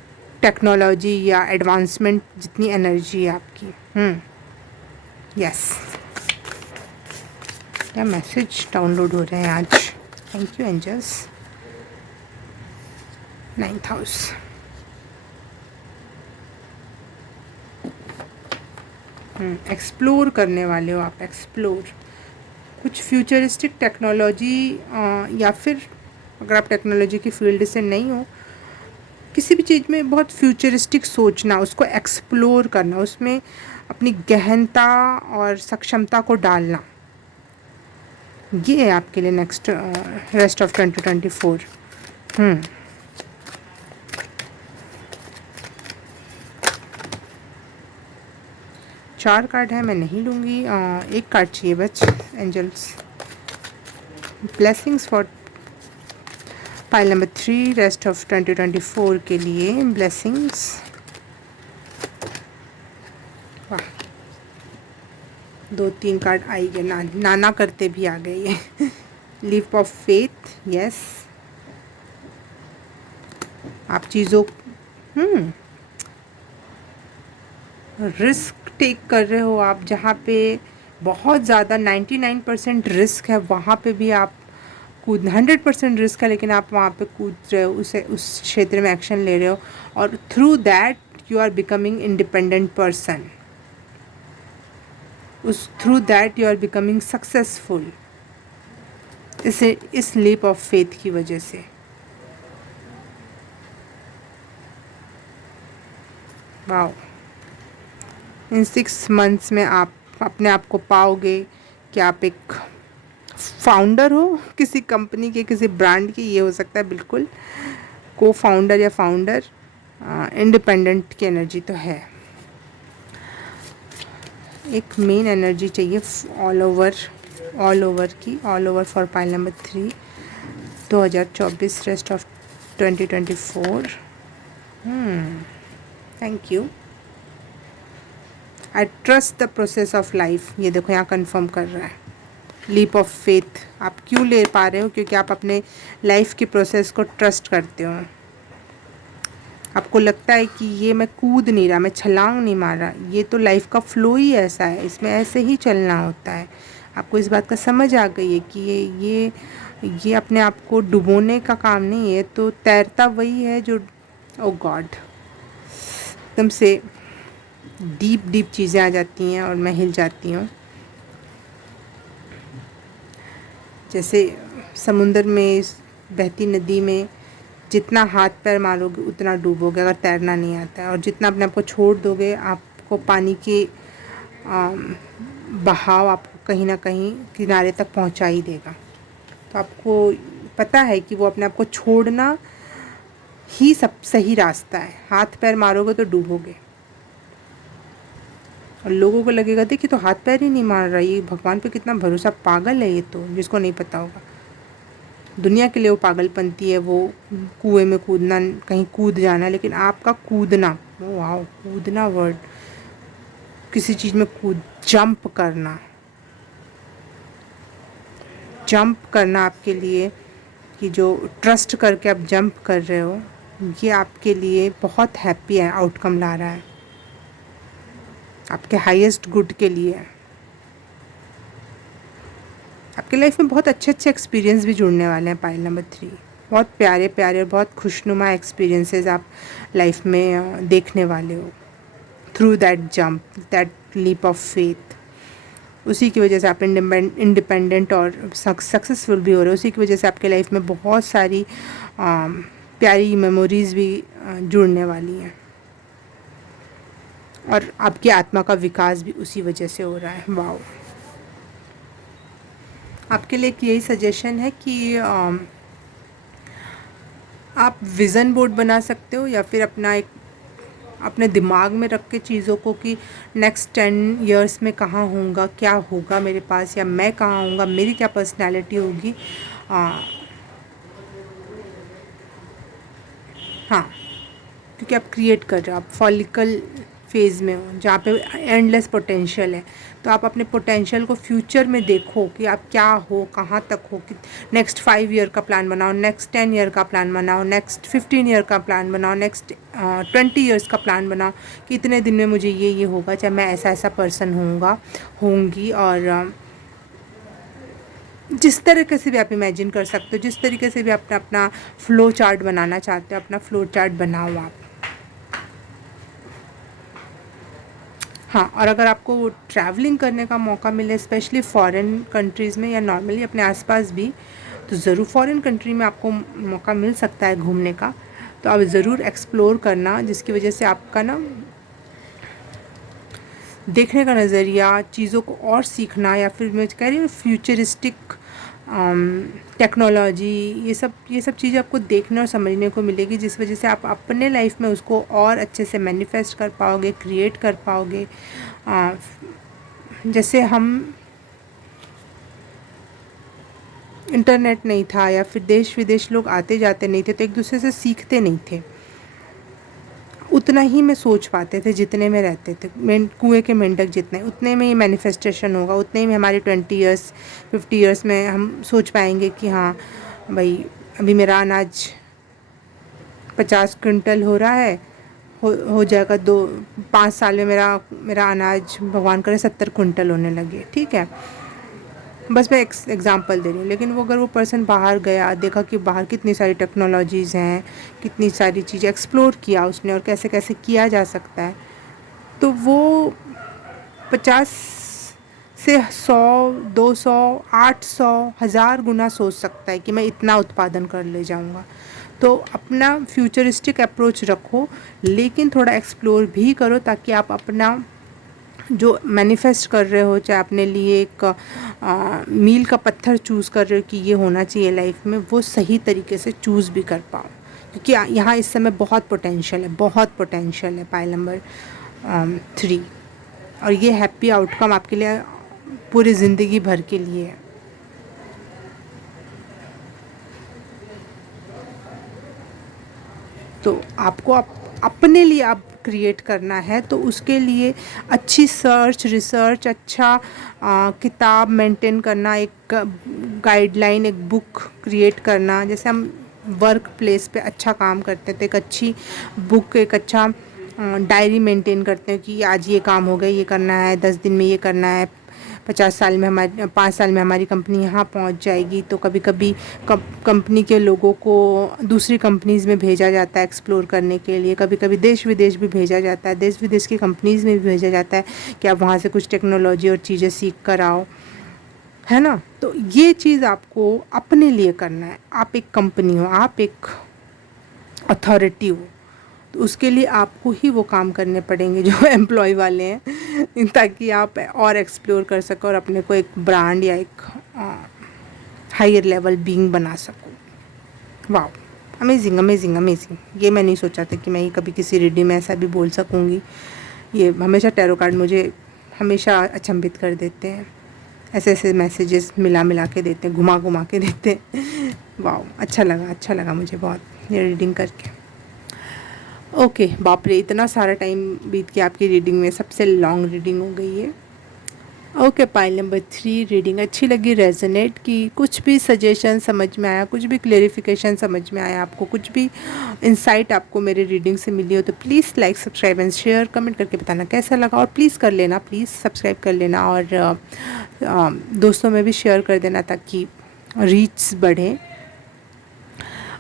टेक्नोलॉजी या एडवांसमेंट जितनी एनर्जी है आपकी। यस, क्या मैसेज डाउनलोड हो रहे हैं आज। Thank you angels. 9th house. Explore करने वाले हो आप, एक्सप्लोर कुछ फ्यूचरिस्टिक टेक्नोलॉजी, या फिर अगर आप टेक्नोलॉजी की फील्ड से नहीं हो, किसी भी चीज़ में बहुत फ्यूचरिस्टिक सोचना, उसको एक्सप्लोर करना, उसमें अपनी गहनता और सक्षमता को डालना, ये है आपके लिए नेक्स्ट रेस्ट ऑफ 2024। 4 कार्ड है, मैं नहीं लूँगी, एक कार्ड चाहिए बस angels. Blessings for pile number 3 rest of 2024 के लिए ब्लेसिंग्स। वाह, 2-3 कार्ड आई गए, नाना करते भी आ गए ये। Leap of faith, yes. आप चीज़ों रिस्क टेक कर रहे हो आप, जहाँ पे बहुत ज़्यादा 99% रिस्क है, वहाँ पे भी आप कूद 100% रिस्क है, लेकिन आप वहाँ पे कूद रहे हो, उस क्षेत्र में एक्शन ले रहे हो, और through that you are becoming independent person, through that you are becoming successful, इस लीप ऑफ फेथ की वजह से। वाओ, इन 6 मंथ्स में आप अपने आप को पाओगे कि आप एक फाउंडर हो किसी कंपनी के, किसी ब्रांड की, ये हो सकता है बिल्कुल, को फाउंडर या फाउंडर, इंडिपेंडेंट की एनर्जी तो है। एक मेन एनर्जी चाहिए all over for pile number 3 2024 rest of 2024। Thank you. I trust the process of life, ये देखो यहाँ कंफर्म कर रहा है। लीप ऑफ फेथ आप क्यों ले पा रहे हो? क्योंकि आप अपने लाइफ की प्रोसेस को ट्रस्ट करते हो। आपको लगता है कि ये मैं कूद नहीं रहा, मैं छलांग नहीं मार रहा, ये तो लाइफ का फ्लो ही ऐसा है, इसमें ऐसे ही चलना होता है। आपको इस बात का समझ आ गई है कि ये अपने आप को डुबोने का काम नहीं है, तो तैरता वही है जो, ओ गॉड, एकदम से डीप चीज़ें आ जाती हैं और मैं हिल जाती हूँ। जैसे समुंदर में, बहती नदी में जितना हाथ पैर मारोगे उतना डूबोगे अगर तैरना नहीं आता है, और जितना अपने आप को छोड़ दोगे, आपको पानी के बहाव आपको कहीं ना कहीं किनारे तक पहुंचा ही देगा। तो आपको पता है कि वो अपने आप को छोड़ना ही सब सही रास्ता है। हाथ पैर मारोगे तो डूबोगे, और लोगों को लगेगा देखिए तो हाथ पैर ही नहीं मार रहा, ये भगवान पे कितना भरोसा, पागल है ये तो, जिसको नहीं पता होगा। दुनिया के लिए वो पागलपंती है, वो कुएं में कूदना, कहीं कूद जाना, लेकिन आपका कूदना, वाह, कूदना वर्ड, किसी चीज़ में जंप करना आपके लिए, कि जो ट्रस्ट करके आप जंप कर रहे हो, ये आपके लिए बहुत हैप्पी है, आउटकम ला रहा है, आपके हाईएस्ट गुड के लिए। आपके लाइफ में बहुत अच्छे एक्सपीरियंस भी जुड़ने वाले हैं पाइल नंबर 3। बहुत प्यारे और बहुत खुशनुमा एक्सपीरियंसेस आप लाइफ में देखने वाले हो, through that jump, that leap of faith. उसी की वजह से आप इंडिपेंडेंट और सक्सेसफुल भी हो रहे हो। उसी की वजह से आपके लाइफ में बहुत सारी प्यारी मेमोरीज़ भी जुड़ने वाली हैं, और आपकी आत्मा का विकास भी उसी वजह से हो रहा है। वाओ, आपके लिए यही सजेशन है कि आप विज़न बोर्ड बना सकते हो, या फिर अपने दिमाग में रख के चीज़ों को कि नेक्स्ट 10 इयर्स में कहाँ होऊंगा, क्या होगा मेरे पास, या मैं कहाँ होऊंगा, मेरी क्या पर्सनैलिटी होगी। हाँ, क्योंकि आप क्रिएट कर रहे हो, आप फेज़ में हो जहाँ पे एंडलेस पोटेंशियल है। तो आप अपने पोटेंशियल को फ्यूचर में देखो कि आप क्या हो, कहाँ तक हो, कि नेक्स्ट 5 ईयर का प्लान बनाओ, नेक्स्ट 10 ईयर का प्लान बनाओ, नेक्स्ट 15 ईयर का प्लान बनाओ, नेक्स्ट 20 ईयर्स का प्लान बनाओ कि इतने दिन में मुझे ये होगा, चाहे मैं ऐसा ऐसा पर्सन होंगी। और जिस तरीके से भी आप इमेजिन कर सकते हो, जिस तरीके से भी अपना अपना फ़्लो चार्ट बनाना चाहते हो, अपना फ़्लो चार्ट बनाओ आप। हाँ, और अगर आपको ट्रैवलिंग करने का मौका मिले, स्पेशली फ़ॉरेन कंट्रीज़ में या नॉर्मली अपने आसपास भी, तो ज़रूर फ़ॉरेन कंट्री में आपको मौका मिल सकता है घूमने का। तो आप ज़रूर एक्सप्लोर करना, जिसकी वजह से आपका ना देखने का नज़रिया, चीज़ों को और सीखना, या फिर मैं कह रही हूँ फ्यूचरिस्टिक टेक्नोलॉजी, ये सब चीज़ें आपको देखने और समझने को मिलेगी, जिस वजह से आप अपने लाइफ में उसको और अच्छे से मैनिफेस्ट कर पाओगे, क्रिएट कर पाओगे। जैसे हम इंटरनेट नहीं था या फिर देश विदेश लोग आते जाते नहीं थे, तो एक दूसरे से सीखते नहीं थे, उतना ही में सोच पाते थे जितने में रहते थे। कुएँ के मेंढक जितने, उतने में ही मैनिफेस्टेशन होगा, उतने ही में हमारे 20 ईयर्स 50 ईयर्स में हम सोच पाएंगे कि हाँ भाई, अभी मेरा अनाज 50 क्विंटल हो रहा है, हो जाएगा 5 साल में मेरा अनाज भगवान करे 70 क्विंटल होने लगे। ठीक है, बस मैं एग्ज़ाम्पल दे रही हूँ। लेकिन वो अगर वो पर्सन बाहर गया, देखा कि बाहर कितनी सारी टेक्नोलॉजीज़ हैं, कितनी सारी चीज़ें एक्सप्लोर किया उसने और कैसे कैसे किया जा सकता है, तो वो 50 से 100, 200, 800, 1000 गुना सोच सकता है कि मैं इतना उत्पादन कर ले जाऊँगा। तो अपना फ्यूचरिस्टिक अप्रोच रखो, लेकिन थोड़ा एक्सप्लोर भी करो, ताकि आप अपना जो मैनिफेस्ट कर रहे हो, चाहे अपने लिए एक मील का पत्थर चूज़ कर रहे हो कि ये होना चाहिए लाइफ में, वो सही तरीके से चूज़ भी कर पाओ। क्योंकि यहाँ इस समय बहुत पोटेंशियल है, बहुत पोटेंशियल है पाइल नंबर 3। और ये हैप्पी आउटकम आपके लिए पूरी ज़िंदगी भर के लिए है। तो आपको अपने लिए आप क्रिएट करना है, तो उसके लिए अच्छी सर्च रिसर्च, अच्छा किताब मेंटेन करना, एक गाइडलाइन, एक बुक क्रिएट करना। जैसे हम वर्क प्लेस पे अच्छा काम करते हैं तो एक अच्छी बुक, एक अच्छा डायरी मेंटेन करते हैं कि आज ये काम हो गया, ये करना है, 10 दिन में ये करना है, 50 साल में 5 साल में हमारी कंपनी यहाँ पहुँच जाएगी। तो कभी कभी कंपनी के लोगों को दूसरी कंपनीज़ में भेजा जाता है एक्सप्लोर करने के लिए, कभी कभी देश विदेश भी भेजा जाता है, देश विदेश की कंपनीज़ में भी भेजा जाता है कि आप वहाँ से कुछ टेक्नोलॉजी और चीज़ें सीख कर आओ, है ना। तो ये चीज़ आपको अपने लिए करना है। आप एक कंपनी हो, आप एक अथॉरिटी हो, तो उसके लिए आपको ही वो काम करने पड़ेंगे जो एम्प्लॉय वाले हैं, ताकि आप और एक्सप्लोर कर सको और अपने को एक ब्रांड या एक हायर लेवल बीइंग बना सको। वाह, अमेजिंग अमेजिंग अमेजिंग। ये मैं नहीं सोचा था कि मैं ये कभी किसी रीडिंग में ऐसा भी बोल सकूँगी। ये हमेशा टैरो कार्ड मुझे हमेशा अचंभित कर देते हैं, ऐसे ऐसे मैसेजेस मिला के देते हैं, घुमा के देते हैं। वाह, अच्छा लगा मुझे बहुत ये रीडिंग करके। ओके, बाप रे, इतना सारा टाइम बीत गया आपकी रीडिंग में, सबसे लॉन्ग रीडिंग हो गई है। ओके, पाइल नंबर 3 रीडिंग अच्छी लगी, रेजोनेट की, कुछ भी सजेशन समझ में आया, कुछ भी क्लेरिफिकेशन समझ में आया, आपको कुछ भी इंसाइट आपको मेरे रीडिंग से मिली हो, तो please like subscribe and share, comment करके बताना कैसा लगा। और प्लीज़ कर लेना, प्लीज़ सब्सक्राइब कर लेना, और दोस्तों में भी शेयर कर देना ताकि रीच बढ़े।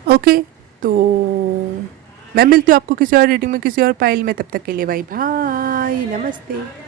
ओके, तो मैं मिलती हूँ आपको किसी और रीडिंग में, किसी और पाइल में। तब तक के लिए बाय बाय, नमस्ते।